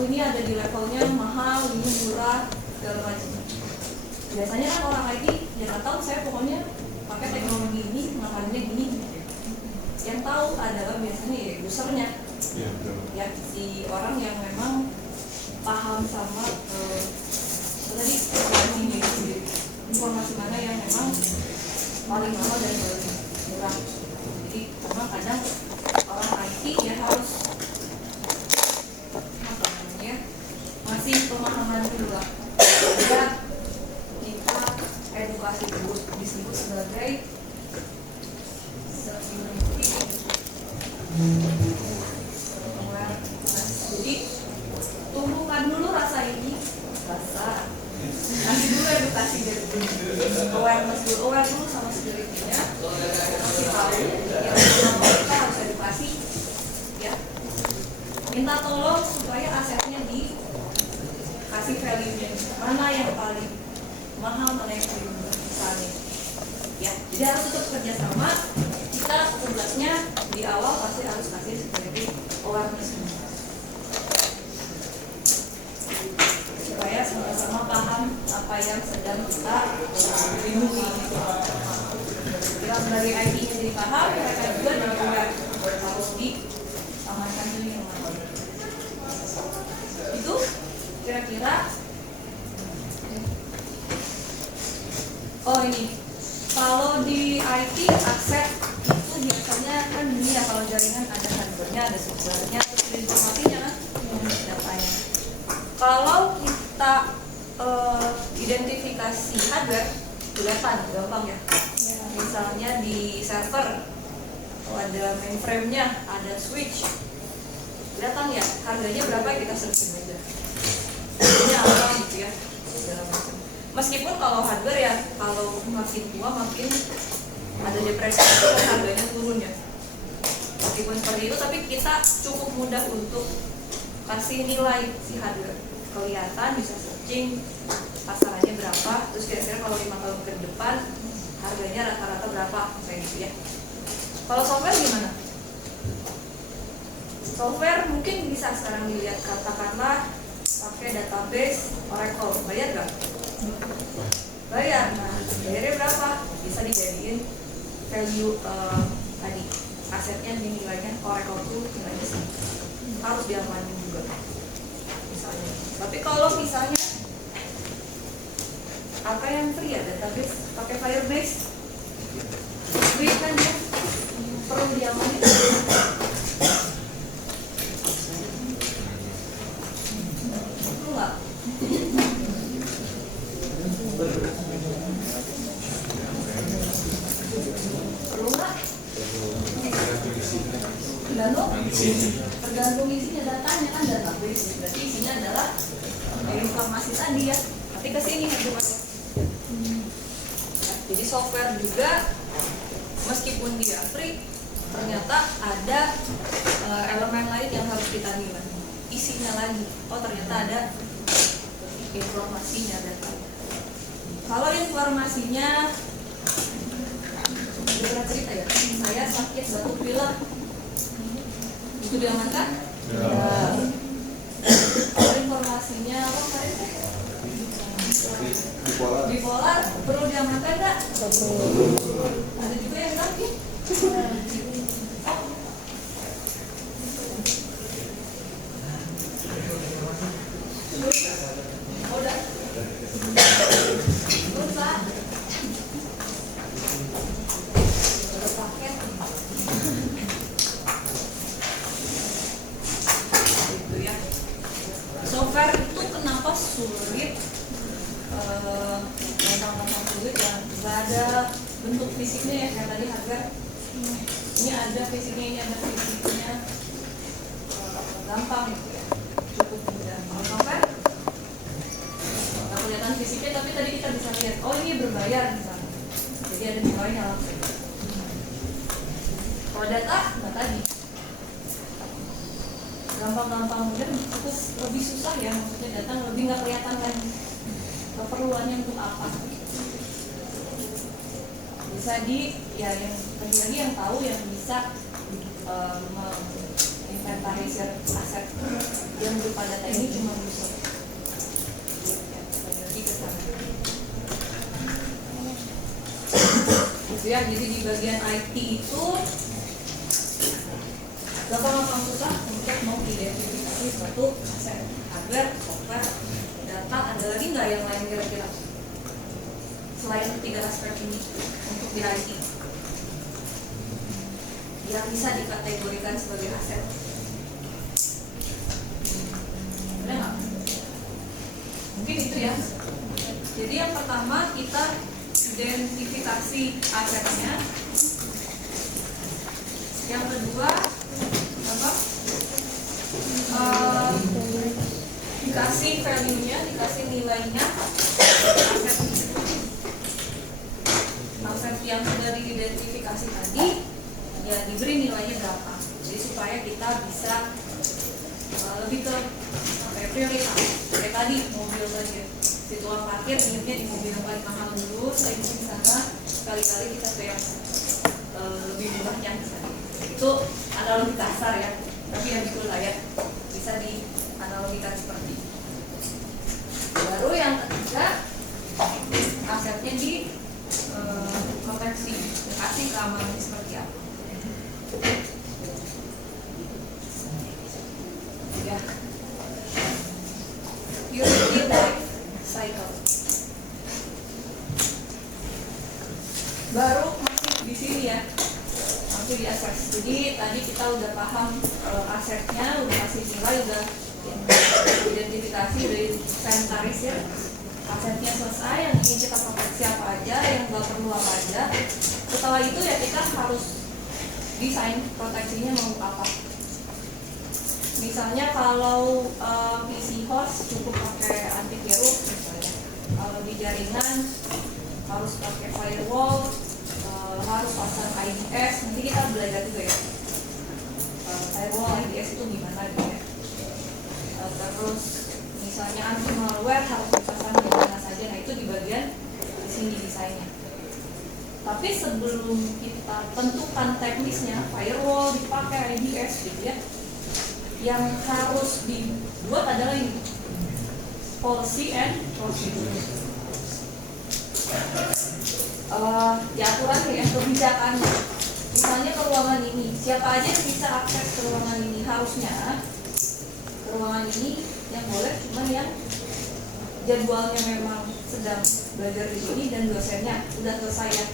ini ada di levelnya mahal, ini murah, segala macam. Biasanya kan orang IT ya nggak tahu, saya pokoknya pakai teknologi ini, ngamaninnya gini. Yang tahu adalah biasanya ya usernya, ya si orang yang memang paham sama tadi informasi mana yang memang paling mahal dan paling murah. Jadi memang kadang orang IT ya harus apa namanya masih pemahaman dulu lah. Ya kita edukasi dulu, disebut sebagai jadi tumbuhkan dulu rasa ini, rasa kasih dulu edukasi dari awareness dulu, aware dulu sama security-nya, kasih tahu yang kita harus edukasi ya, minta tolong supaya asetnya dikasih value-nya, mana yang paling mahal, mana yang paling murah misalnya ya. Jadi harus tetap kerjasama. Kita tugasnya di awal pasti harus kasih security awareness supaya sama-sama paham apa yang sedang kita lindungi. Kita sebagai IT-nya jadi paham, mereka juga jadi aware harus diamankan dulu yang mana. Itu kira-kira. Oh ini, kalau di IT akses itu biasanya kan ini ya, kalau jaringan ada hardware-nya, ada software-nya, terus informasinya kan, datanya. Kalau kita identifikasi hardware, kelihatan gampang ya. Misalnya di server, kalau ada mainframe-nya, ada switch, kelihatan ya harganya berapa, kita searching aja. Harganya apa gitu ya, segala macam. Meskipun kalau hardware ya, kalau makin tua makin ada depresi, harganya turun ya. Meskipun seperti itu, tapi kita cukup mudah untuk kasih nilai si hardware, kelihatan bisa searching pasarannya berapa, terus kira-kira kalau 5 tahun ke depan harganya rata-rata berapa kayak gitu ya. Kalau software gimana? Software mungkin bisa sekarang dilihat, katakanlah pakai database Oracle, bayar nggak? Bayar. Nah, bayarnya berapa? Bisa dijadiin value tadi asetnya nilainya Oracle itu nilainya sih harus diamanin juga misalnya. Tapi kalau misalnya apa yang free ya, database pakai Firebase free kan ya, perlu diamanin. Perlu nggak? Perlu nggak? Tergantung isinya, datanya kan database, berarti isinya adalah informasi tadi ya. Nanti ke sini hubungannya. Jadi software juga meskipun dia free, ternyata ada elemen lain yang harus kita nilai, isinya lagi. Oh ternyata ada informasinya, datanya. Kalau informasinya pernah cerita ya, saya sakit batuk pilek, itu diamankan? Ya. Kalau informasinya apa tadi teh? Bipolar, perlu diamankan nggak? Ada juga yang nggak sih? Udah. Susah. Paket. Gitu ya. Software itu kenapa sulit? Gampang-gampang sulit ya. Nggak ada bentuk fisiknya ya kayak tadi hardware. Ini ada fisiknya, ini ada fisiknya. Gampang gitu ya. Cukup mudah. Kalau software nggak kelihatan fisiknya, tapi tadi kita bisa lihat. Oh ini berbayar misalnya. Jadi ada nilainya langsung. Kalau data, nggak tadi. Gampang-gampang mudah, terus lebih susah ya, maksudnya datang lebih nggak kelihatan lagi keperluannya untuk apa. Bisa ya yang lagi-lagi yang tahu yang bisa menginventarisir aset yang berupa data ini cuma bisa. Lagi ke sana. Gitu ya, jadi di bagian IT itu gampang susah untuk mau identifikasi suatu aset, hardware, software, data. Ada lagi nggak yang lain kira-kira selain ketiga aspek ini untuk di IT yang bisa dikategorikan sebagai aset? Ada nggak? Mungkin itu ya. Jadi yang pertama kita identifikasi asetnya. Yang kedua apa? Dikasih value-nya, dikasih nilainya aset yang sudah diidentifikasi tadi ya diberi nilainya berapa. Jadi supaya kita bisa lebih ke prioritas. Kayak tadi mobil budget, si tukang parkir ingatnya di mobil yang paling mahal dulu, selain itu di sana sekali-kali kita ke yang lebih murahnya misalnya. Itu analogi kasar ya, tapi yang betul lah ya, bisa dianalogikan seperti itu. Baru yang ketiga, asetnya di proteksi, dikasih keamanannya seperti apa. Ya, purity life cycle. Baru masih di sini ya, masih di aset. Jadi tadi kita udah paham asetnya, udah kasih nilai, udah identifikasi, udah inventarisir. Asetnya selesai, yang ingin kita proteksi apa aja, yang nggak perlu apa aja. Setelah itu ya kita harus desain proteksinya mau apa. Misalnya kalau PC host cukup pakai antivirus misalnya. Kalau di jaringan harus pakai firewall, harus pasang IDS. Nanti kita belajar juga ya. Firewall IDS itu gimana gitu ya. malware harus dipasang di mana saja. Nah itu di bagian di sini desainnya. Tapi sebelum kita tentukan teknisnya, firewall dipakai IDS gitu ya, yang harus dibuat adalah ini, policy and procedure. Ya aturan ya, kebijakan. Misalnya ke ruangan ini, siapa aja yang bisa akses ke ruangan ini? Harusnya ke ruangan ini yang boleh cuma yang jadwalnya memang sedang belajar di sini dan dosennya udah selesai ya.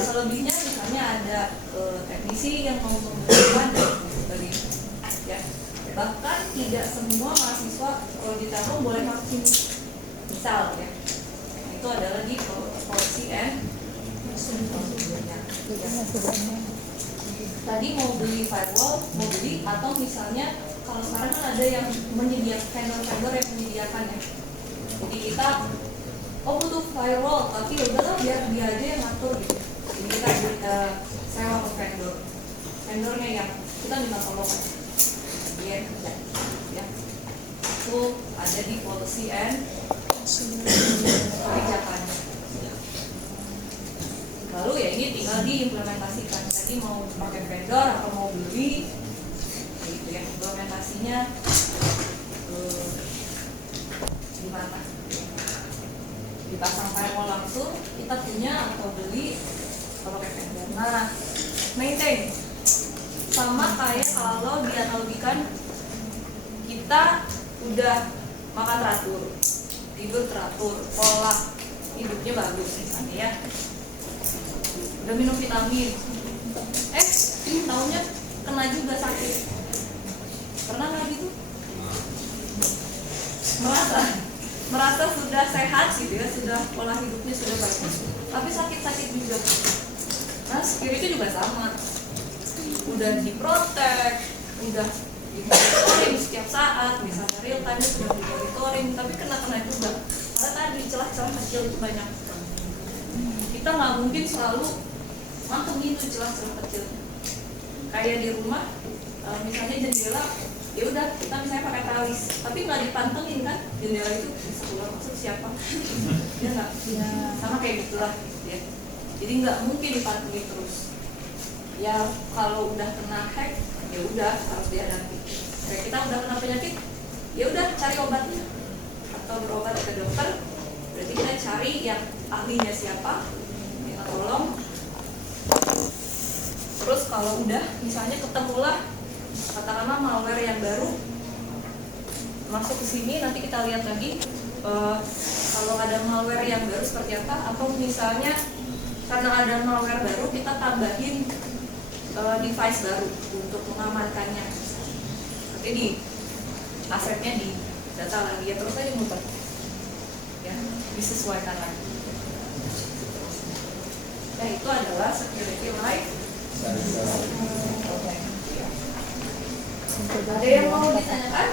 Selebihnya misalnya ada teknisi yang mau memberikan dan sebagainya ya. Bahkan tidak semua mahasiswa kalau di Telkom boleh vaksin, misal ya. Itu adalah di policy and procedure-nya. Tadi mau beli firewall, mau beli atau misalnya kalau sekarang kan ada yang menyediakan vendor yang menyediakan ya. Jadi kita butuh firewall, tapi udahlah biar dia aja yang ngatur gitu. Jadi kita sewa ke vendornya yang kita minta tolong aja. Ya, itu ada di policy and kebijakannya. Lalu ya ini tinggal diimplementasikan. Tadi mau pakai vendor atau mau beli, gitu ya. Implementasinya gimana? Dipasang firewall langsung, kita punya atau beli atau pakai vendor. Nah, maintain sama kayak kalau dianalogikan kita udah makan teratur, tidur teratur, pola hidupnya bagus misalnya ya, udah minum vitamin, tahunnya kena juga sakit. Pernah nggak gitu? Merasa sudah sehat gitu ya, sudah pola hidupnya sudah bagus, tapi sakit-sakit juga. Nah, spirit itu juga sama, udah diprotek, udah dimonitoring setiap saat, misalnya real time sudah dimonitoring, tapi kena juga. Karena tadi celah-celah kecil itu banyak. Kita nggak mungkin selalu mantengin itu celah-celah kecil. Kayak di rumah, misalnya jendela, ya udah kita misalnya pakai talis, tapi nggak dipantengin kan jendela itu bisa keluar masuk siapa? Ya nggak, sama kayak gitulah ya. Jadi nggak mungkin dipantengin terus. Ya kalau udah kena hack, ya udah harus dihadapi. Kayak kita udah kena penyakit, ya udah cari obatnya atau berobat ke dokter. Berarti kita cari yang ahlinya siapa, kita tolong. Terus kalau udah misalnya ketemulah katakanlah malware yang baru masuk ke sini, nanti kita lihat lagi kalau ada malware yang baru seperti apa, atau misalnya karena ada malware baru kita tambahin device baru untuk mengamankannya. Oke, di asetnya di data lagi ya, terus aja muter ya, disesuaikan lagi. Nah itu adalah security life. Ada yang mau ditanyakan?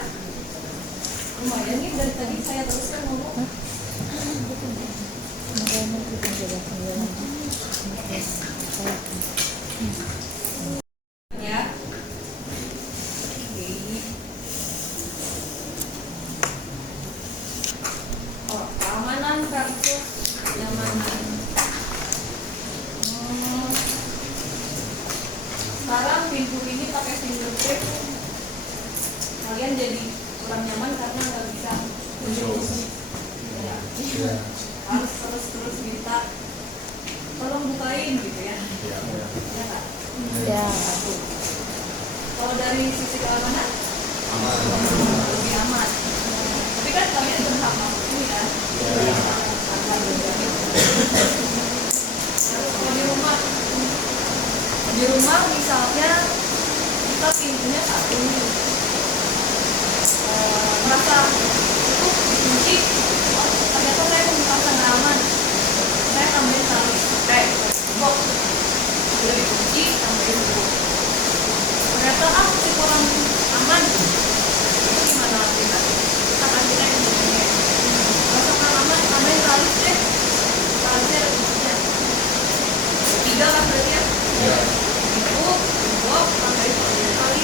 Lumayan nih dari tadi saya teruskan ngomong. Ya. Keamanan kartu kenyamanan. Sekarang pintu ini pakai fingerprint, kalian jadi kurang nyaman karena nggak bisa kunjung. Ya. Harus terus minta tolong bukain gitu ya. Ya Kak? Ya. Kalau dari sisi keamanan lebih aman. Tapi kan kalian berhak mau ini kan? Terus kalau di rumah misalnya kita pintunya satu, merasa itu dikunci, ternyata saya merasa nggak aman, saya tambahin tali, box udah dikunci, tambahin box, ternyata masih kurang aman, itu gimana kita kasih tekniknya, merasa nggak aman, tambahin tali deh, talinya ada kuncinya, 3 kan berarti ya, itu box tambahin tali,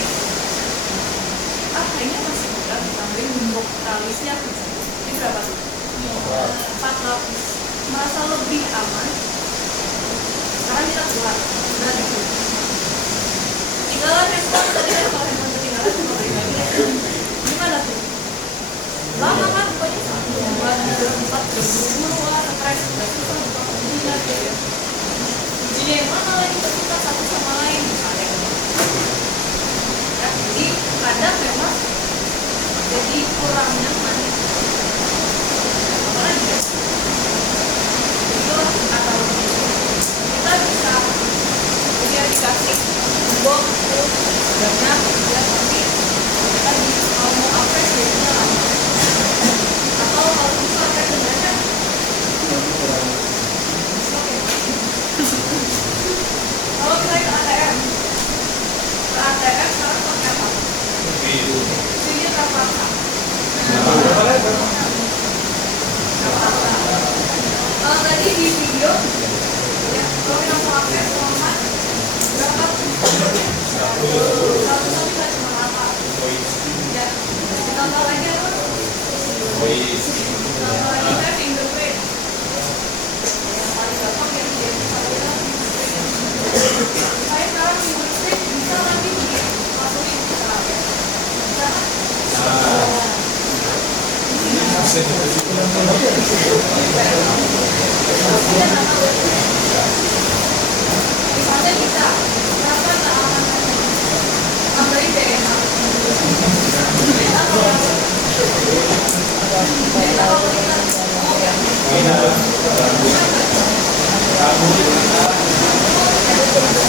gembok talisnya ini berapa tuh? 400. Merasa lebih aman. Sekarang kita keluar, udah gitu. Ketinggalan handphone tadi kan, kalau handphone ketinggalan cuma balik lagi. Gimana tuh? Lama kan pokoknya 1, 2, 3, 4, berburu, wah stres, udah susah buka kuncinya ya. Kuncinya yang mana lagi terpisah satu sama lain misalnya. Ya, jadi kadang memang jadi kurang nyaman. Apalagi ya? Itu atau kita bisa dia dikasih gembok terus banyak ya, tapi kita kalau mau apres biasanya lama. Atau kalau bisa apres sebenarnya kalau kita ke ATM sekarang pakai apa? Suinya terpaksa. Kalau tadi di video ya, kalau kita mau akses format berapa? 100 bisa cuma 8. Ya, ditambah lagi apa? Ditambah lagi saya fingerprint. Yang paling gampang ya, saya sekarang fingerprint bisa lagi dimasukin ke HP. Bisa kan? Misalnya kita berapa keamanannya? Tambahin DNA. DNA kalau kita mau ya.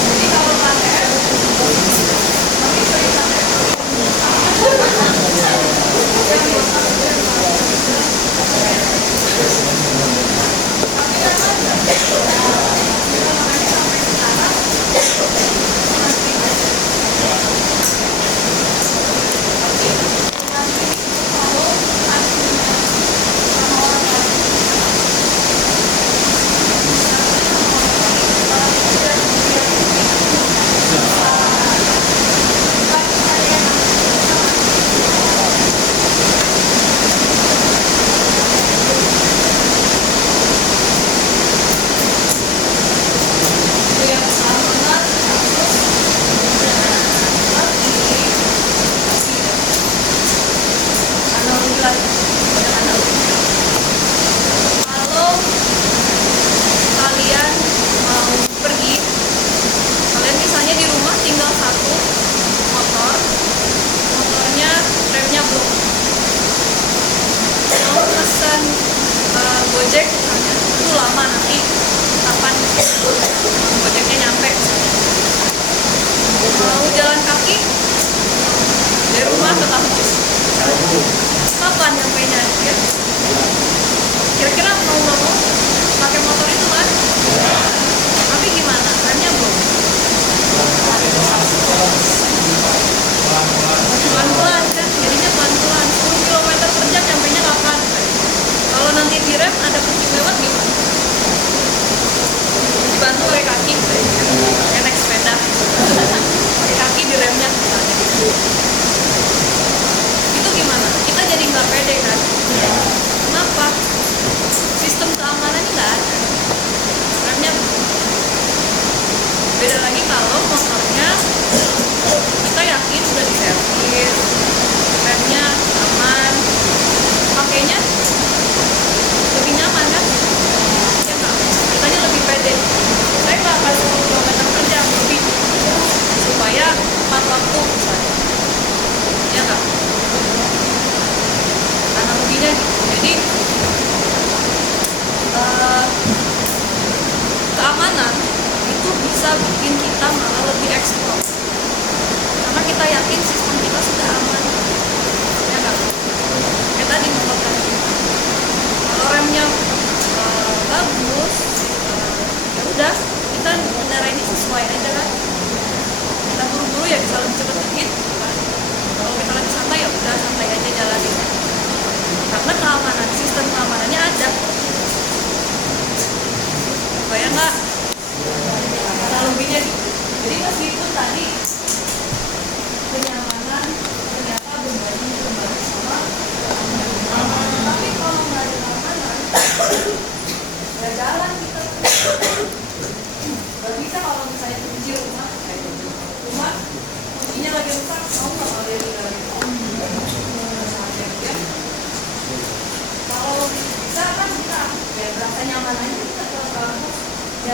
Jadi kalau ATM tapi cerita kalau kalian mau pergi, kalian misalnya di rumah tinggal satu motornya remnya blok, mau pesan Gojek misalnya, itu lama nanti kapan Gojeknya nyampe misalnya. Mau jalan kaki dari rumah ke kampus kapan nyampainya ya? Kira-kira mau nggak mau pakai motor itu kan? Tapi gimana? Remnya belum? Pelan-pelan kan? Jadinya pelan-pelan 10 km per jam nyampainya kapan? Kalau nanti direm ada kucing lewat gimana? Dibantu pakai kaki kayak naik sepeda pakai kaki diremnya misalnya. Itu gimana? Kita jadi nggak pede kan? Kenapa? Sistem keamanannya nggak ada. Remnya beda lagi kalau motornya kita yakin sudah diservis, remnya aman, pakainya lebih nyaman kan? Ya nggak? Kitanya lebih pede. Saya nggak akan 10 km per jam lebih supaya tepat waktu misalnya. Ya nggak? Analoginya gitu. Jadi keamanan itu bisa bikin kita malah lebih eksplor karena kita yakin sistem kita sudah aman.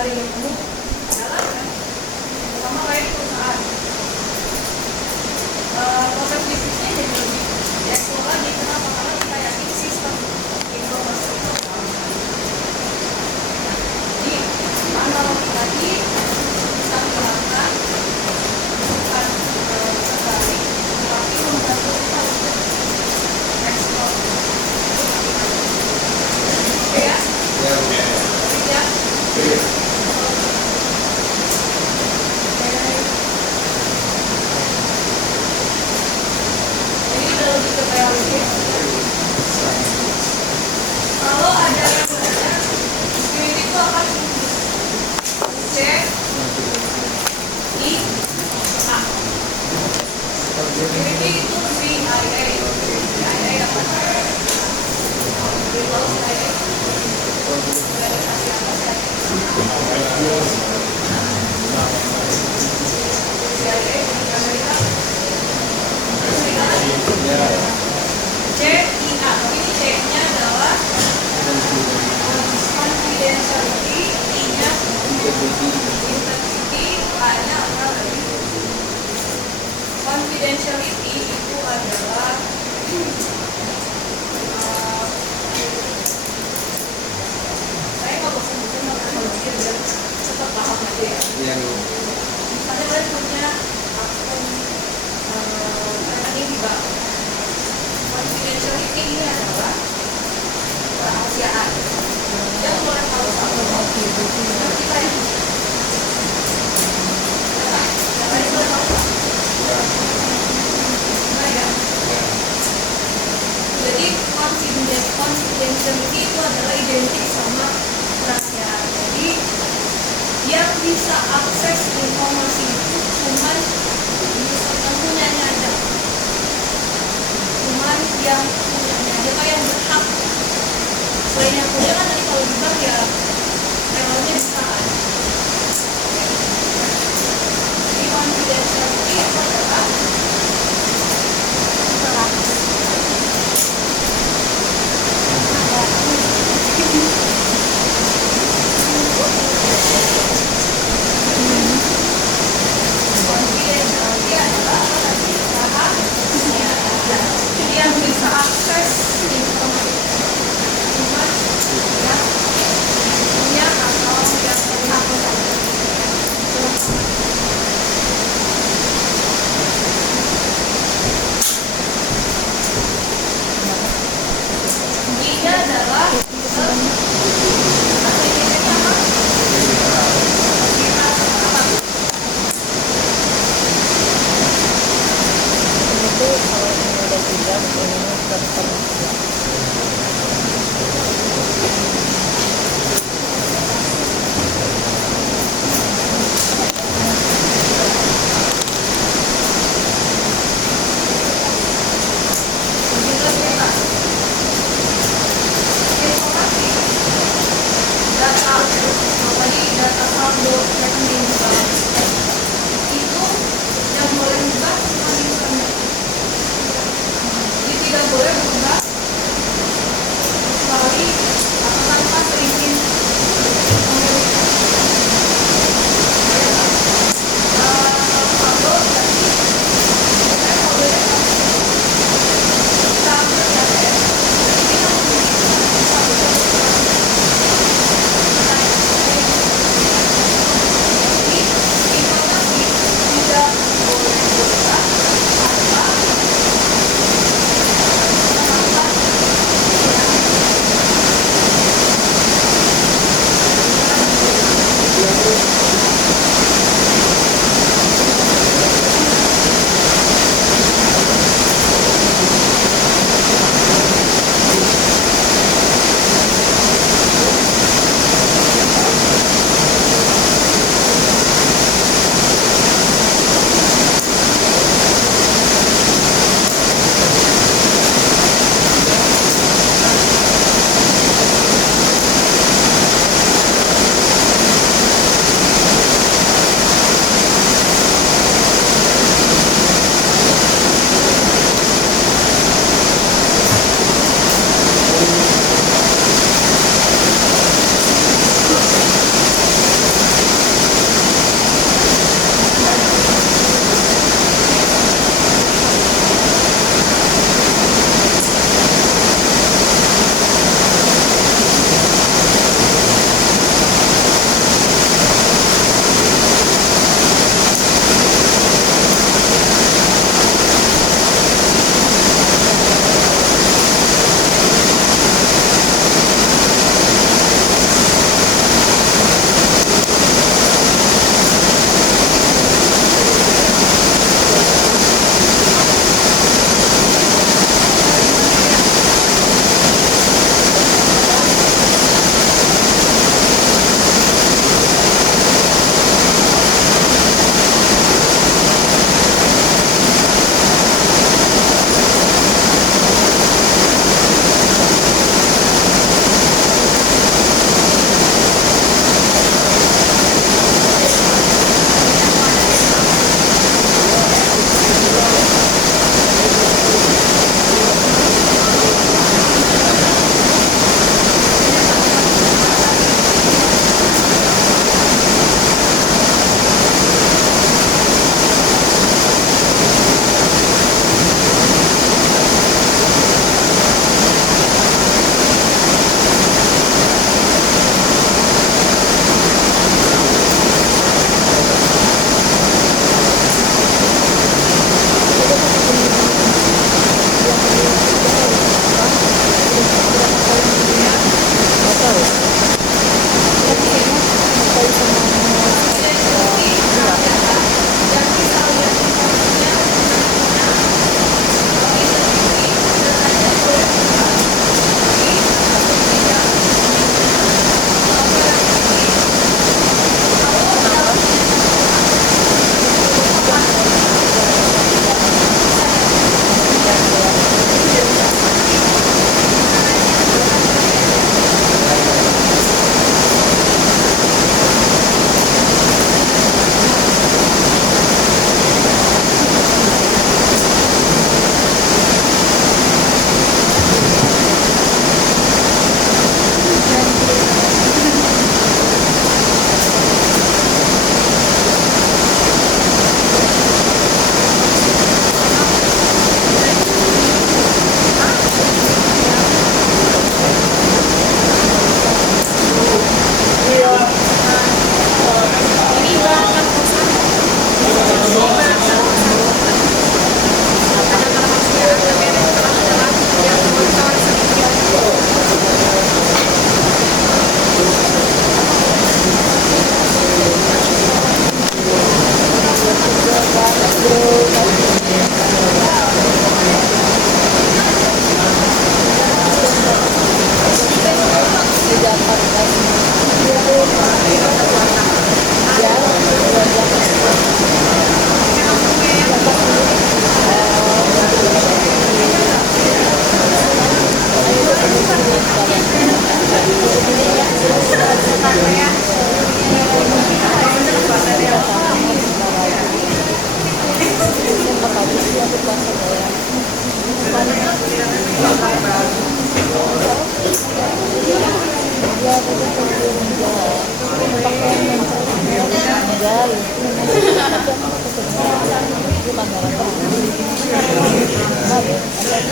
adil dan umum adalah pertama kayak di perusahaan proses bisnisnya jadi lebih eksplor lagi. Kenapa? Karena kita yakin sistem informasi itu jadi analogi tadi kita gunakan bukan sekali tapi membantu kita untuk eksplor. Oke ya? Ya. Jadi udah lebih ke realistis. Kalau ada yang nanya, security itu apa? C I A. Security itu CIA. CIA apa? Below CIA. Organisasi apa CIA? CIA Amerika. CIA, tapi ini C-nya adalah confidentiality, I-nya integrity, A-nya apa lagi? Confidentiality itu adalah saya nggak bosan bukan kalau pikir biar cepat paham aja ya. Misalnya kalian punya akun ini Mbak. Confidentiality ini adalah kerahasiaan yang boleh tahu satu kita ya. Yang lain boleh tahu nggak? Boleh ya? Jadi confidentiality itu adalah identik sama kerahasiaan. Jadi yang bisa akses informasi itu cuman yang punyanya aja, cuman yang punyanya aja, kayak yang berhak. Selain yang punya kan tadi kalau dibilang ya levelnya bisa kan. Jadi confidentiality itu adalah confidentiality adalah apa tadi? Rahasia. Jadi yang bisa akses informasi cuman yang punya atau yang berhak saja. Ini adalah bahasa Indonesia apa? Apa? Itu kalau ini udah tidak, ini udah Informasi data tadi data saldo rekening bank itu yang boleh buka cuma internet. Jadi tidak boleh buka kecuali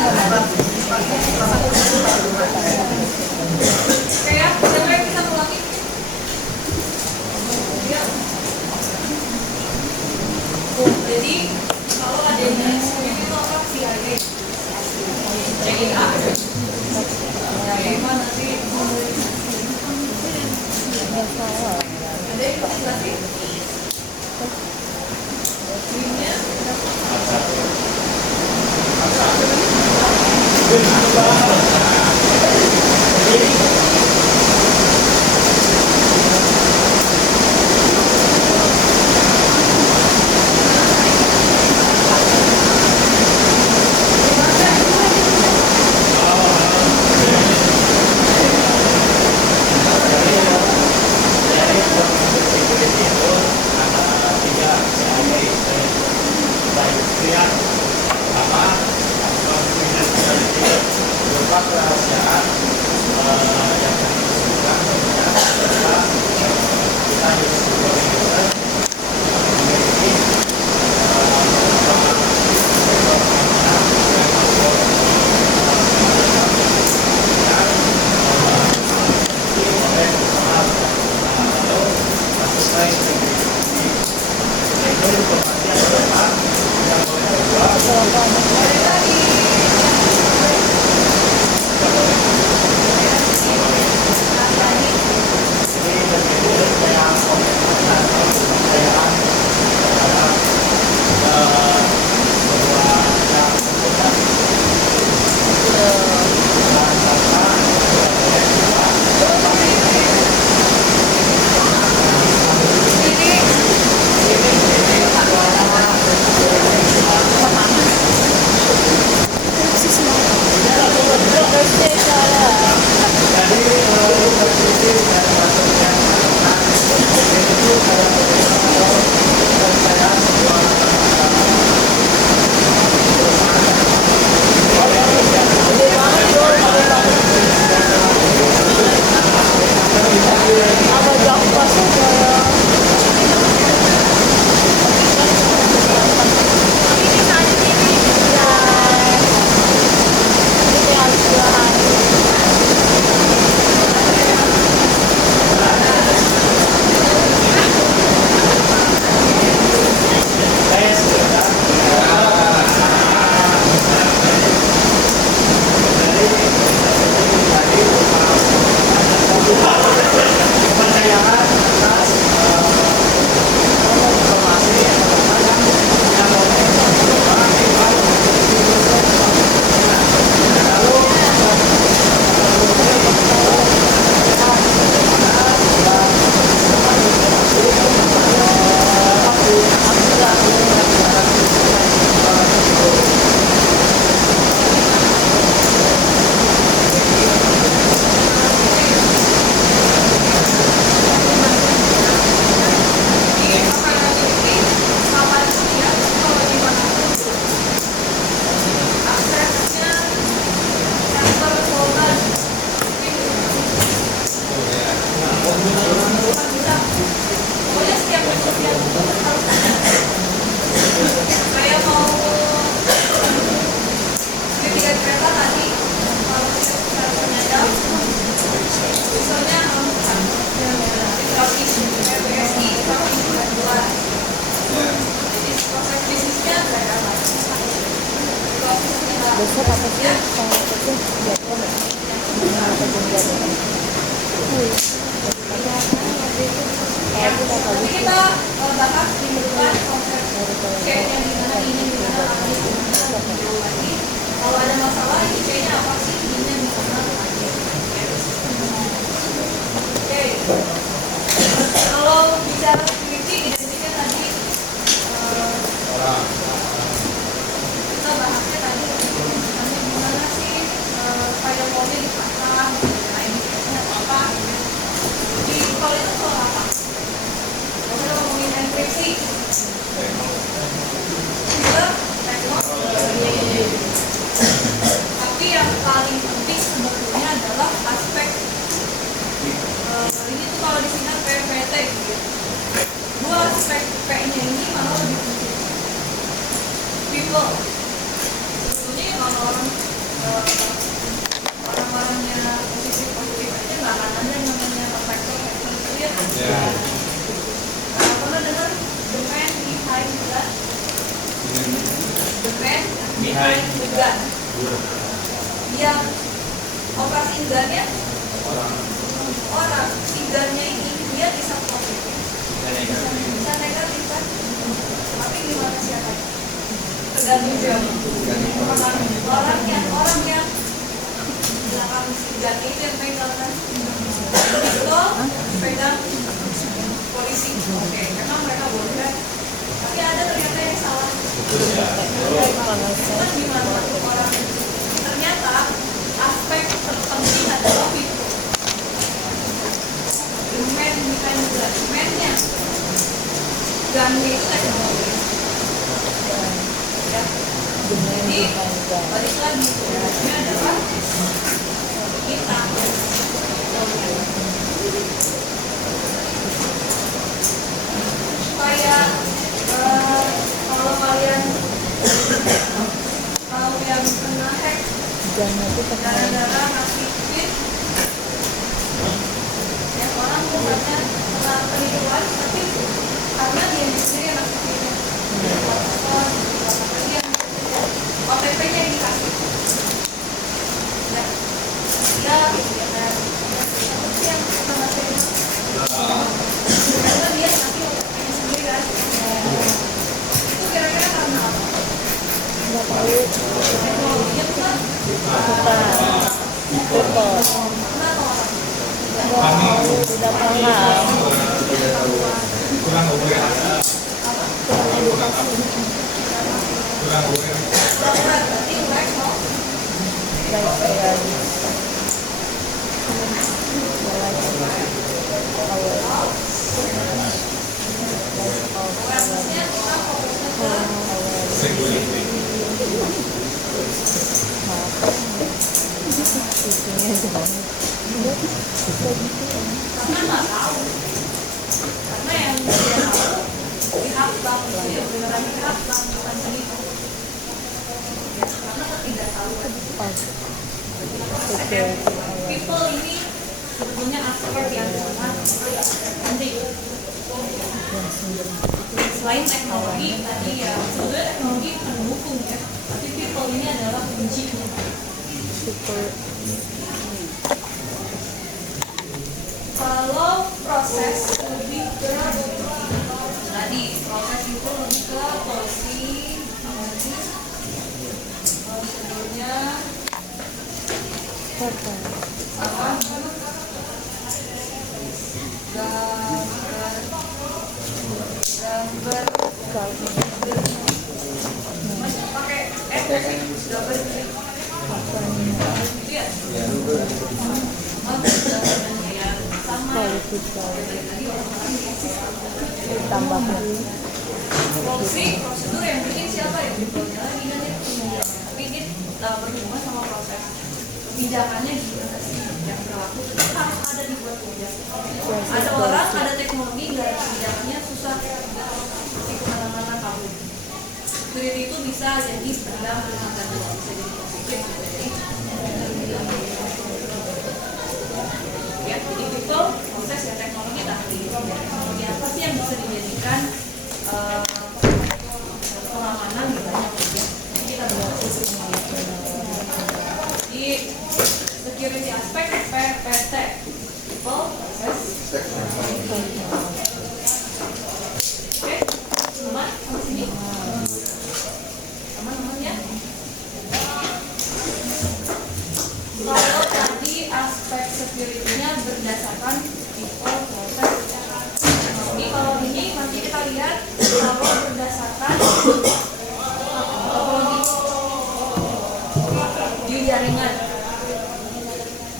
Oke ya, mulai kita ulangi. Ya. Jadi kalau ada yang nanya itu apa sih lagi? Check it out. Gimana nanti? Ada yang penting nggak sih? Ini Besok apa sih? Kalau apa sih? Biar komen. Apa jadinya? Nanti kita bahas di depan konsep C yang dimana ini dimana akan lagi. Kalau ada masalah ini C-nya apa sih? Ini yang dimana lagi. Oke. Kalau bicara skripsi identiknya tadi kita bahasnya tadi misalnya gimana sih firewall-nya dipasang, nah ini apa? Di kalau itu soal apa? Kita ngomongin enkripsi. Kita teknologi. Tapi yang paling penting sebetulnya adalah aspek ini tuh kalau disingkat PPT gitu. Dua aspek P-nya ini malah lebih penting. People. Sebetulnya kalau orang Yang operasi inggannya orang, inggannya ini dia bisa positif, bisa negatif kan? Tapi gimana siapa? Tergantung siapa. Orang yang belakang inggan itu yang pegang kan? Itu pegang polisi. Oke, memang mereka boleh. Tapi ada ternyata yang salah. Itu gimana orang? Ternyata aspek terpenting adalah itu. Mennya gannya itu teknologi ya. Jadi balik lagi ini adalah kita supaya kalau kalian kena hack gara-gara ngasih tweet ya, orang bukannya kena penipuan tapi karena dia sendiri yang aktifnya OTP-nya yang dikasih ya yang kita ngasih karena dia ngasih OTP-nya sendiri kan itu kira-kira karena apa? Nggak tahu. Teknologinya bukan kenapa orang? Tidak paham. Kurang aware. Kurang edukasi. Kurang aware. Berarti like no? Baik saya. Awareness-nya kita fokusnya ke Security. karena nggak tahu, karena yang dia tahu pihak bank itu beneran pihak bank bukan segitu ya, karena ketidaktahuan. People ini sebetulnya aspek yang sangat penting. Selain teknologi tadi ya, sebetulnya teknologi pendukung ya, tapi people ini adalah kuncinya. Kalau proses lebih ke tadi proses itu lebih ke polisi, prosedurnya apa? Gambar pakai gambar gitu ya? Sama Tambah polisi prosedur yang bikin siapa ya? Dipolnya lagi kan ya? Tapi ini berhubungan sama proses kebijakannya gimana sih yang berlaku, itu harus ada dibuat kebijakan. Ada orang, ada teknologi, nggak ada kebijakannya susah di kemana-mana kabur. Security itu bisa jadi berdampak dengan bisa jadi positif, ya, jadi people, proses ya, teknologi tadi. Teknologi apa sih yang bisa dijadikan pengamanan di banyak media? Kita bahas di security aspek PPT, people, proses. Oke, teman, sampai sini. Teman-teman ya. Kalau tadi aspek security-nya berdasarkan people, proses, teknologi. Kalau ini nanti kita lihat kalau berdasarkan topologi di jaringan.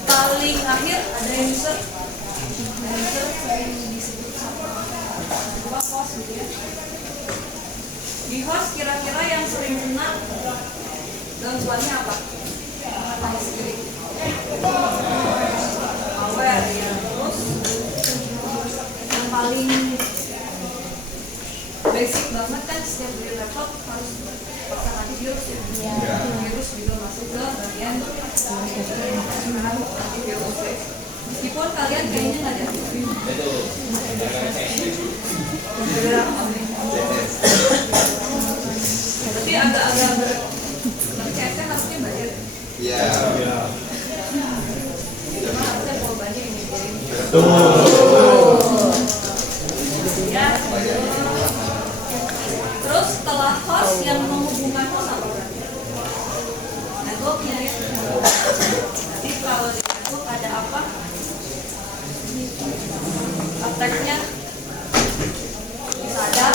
Paling akhir ada user sering disebut sama host gitu ya. Di host kira-kira yang sering kena gangguannya apa? Apa security? Malware ya. Terus yang paling basic banget kan setiap beli laptop harus pasang antivirus ya. Virus juga masuk ke bagian antivirus ya. Meskipun kalian kayaknya nggak ada berarti agak-agak CS harusnya belajar Iya. Harusnya jawabannya ini. Ya. Terus setelah host yang menghubungkan host apa berarti? Networknya ya. Jadi kalau di network ada apa? Attack-nya bisa ada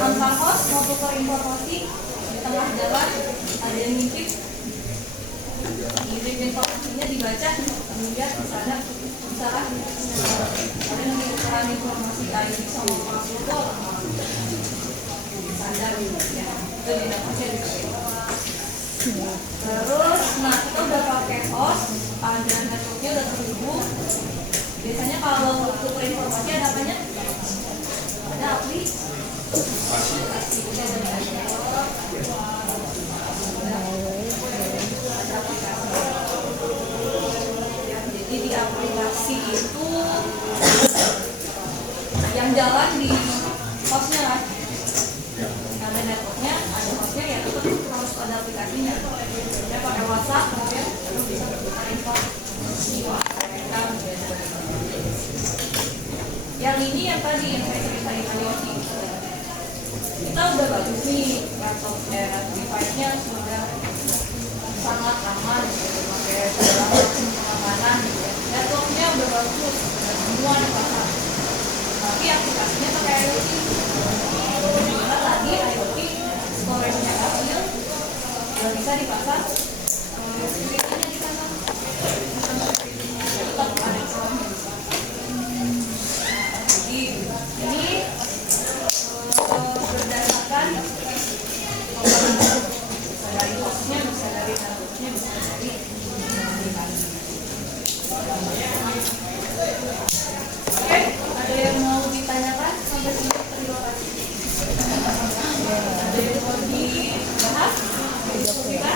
antar host mau tukar informasi di tengah jalan, ada yang ngintip, ngirim informasinya dibaca, kemudian bisa ada yang mengumpulkan informasi ID sama password bisa ada ya, itu dinamakan terus. Nah, kita udah pakai host, ada networknya udah terhubung. Biasanya kalau tukar informasi ada apanya? Ada aplikasi. Jadi di aplikasi itu yang jalan di hostnya kan? Ada networknya, ada hostnya ya tetap harus ada aplikasinya. Saya pakai WhatsApp, kemudian bisa bertukar informasi. Yang ini yang tadi yang saya ceritain IoT. Kita udah bagus nih laptop device-nya sudah sangat aman, pakai segala macam pengamanan. Laptopnya udah bagus, udah semua dipasang. Tapi aplikasinya pakai IoT. Karena tadi IoT storage-nya kecil, udah bisa dipasang. Security-nya dipasang. Tetap ada salahnya. Jadi ini berdasarkan bisa dari hostnya, bisa dari networknya, bisa dari aplikasi. Oke, ada yang mau ditanyakan sampai sini? Terima kasih. Ada yang mau dibahas? Kita?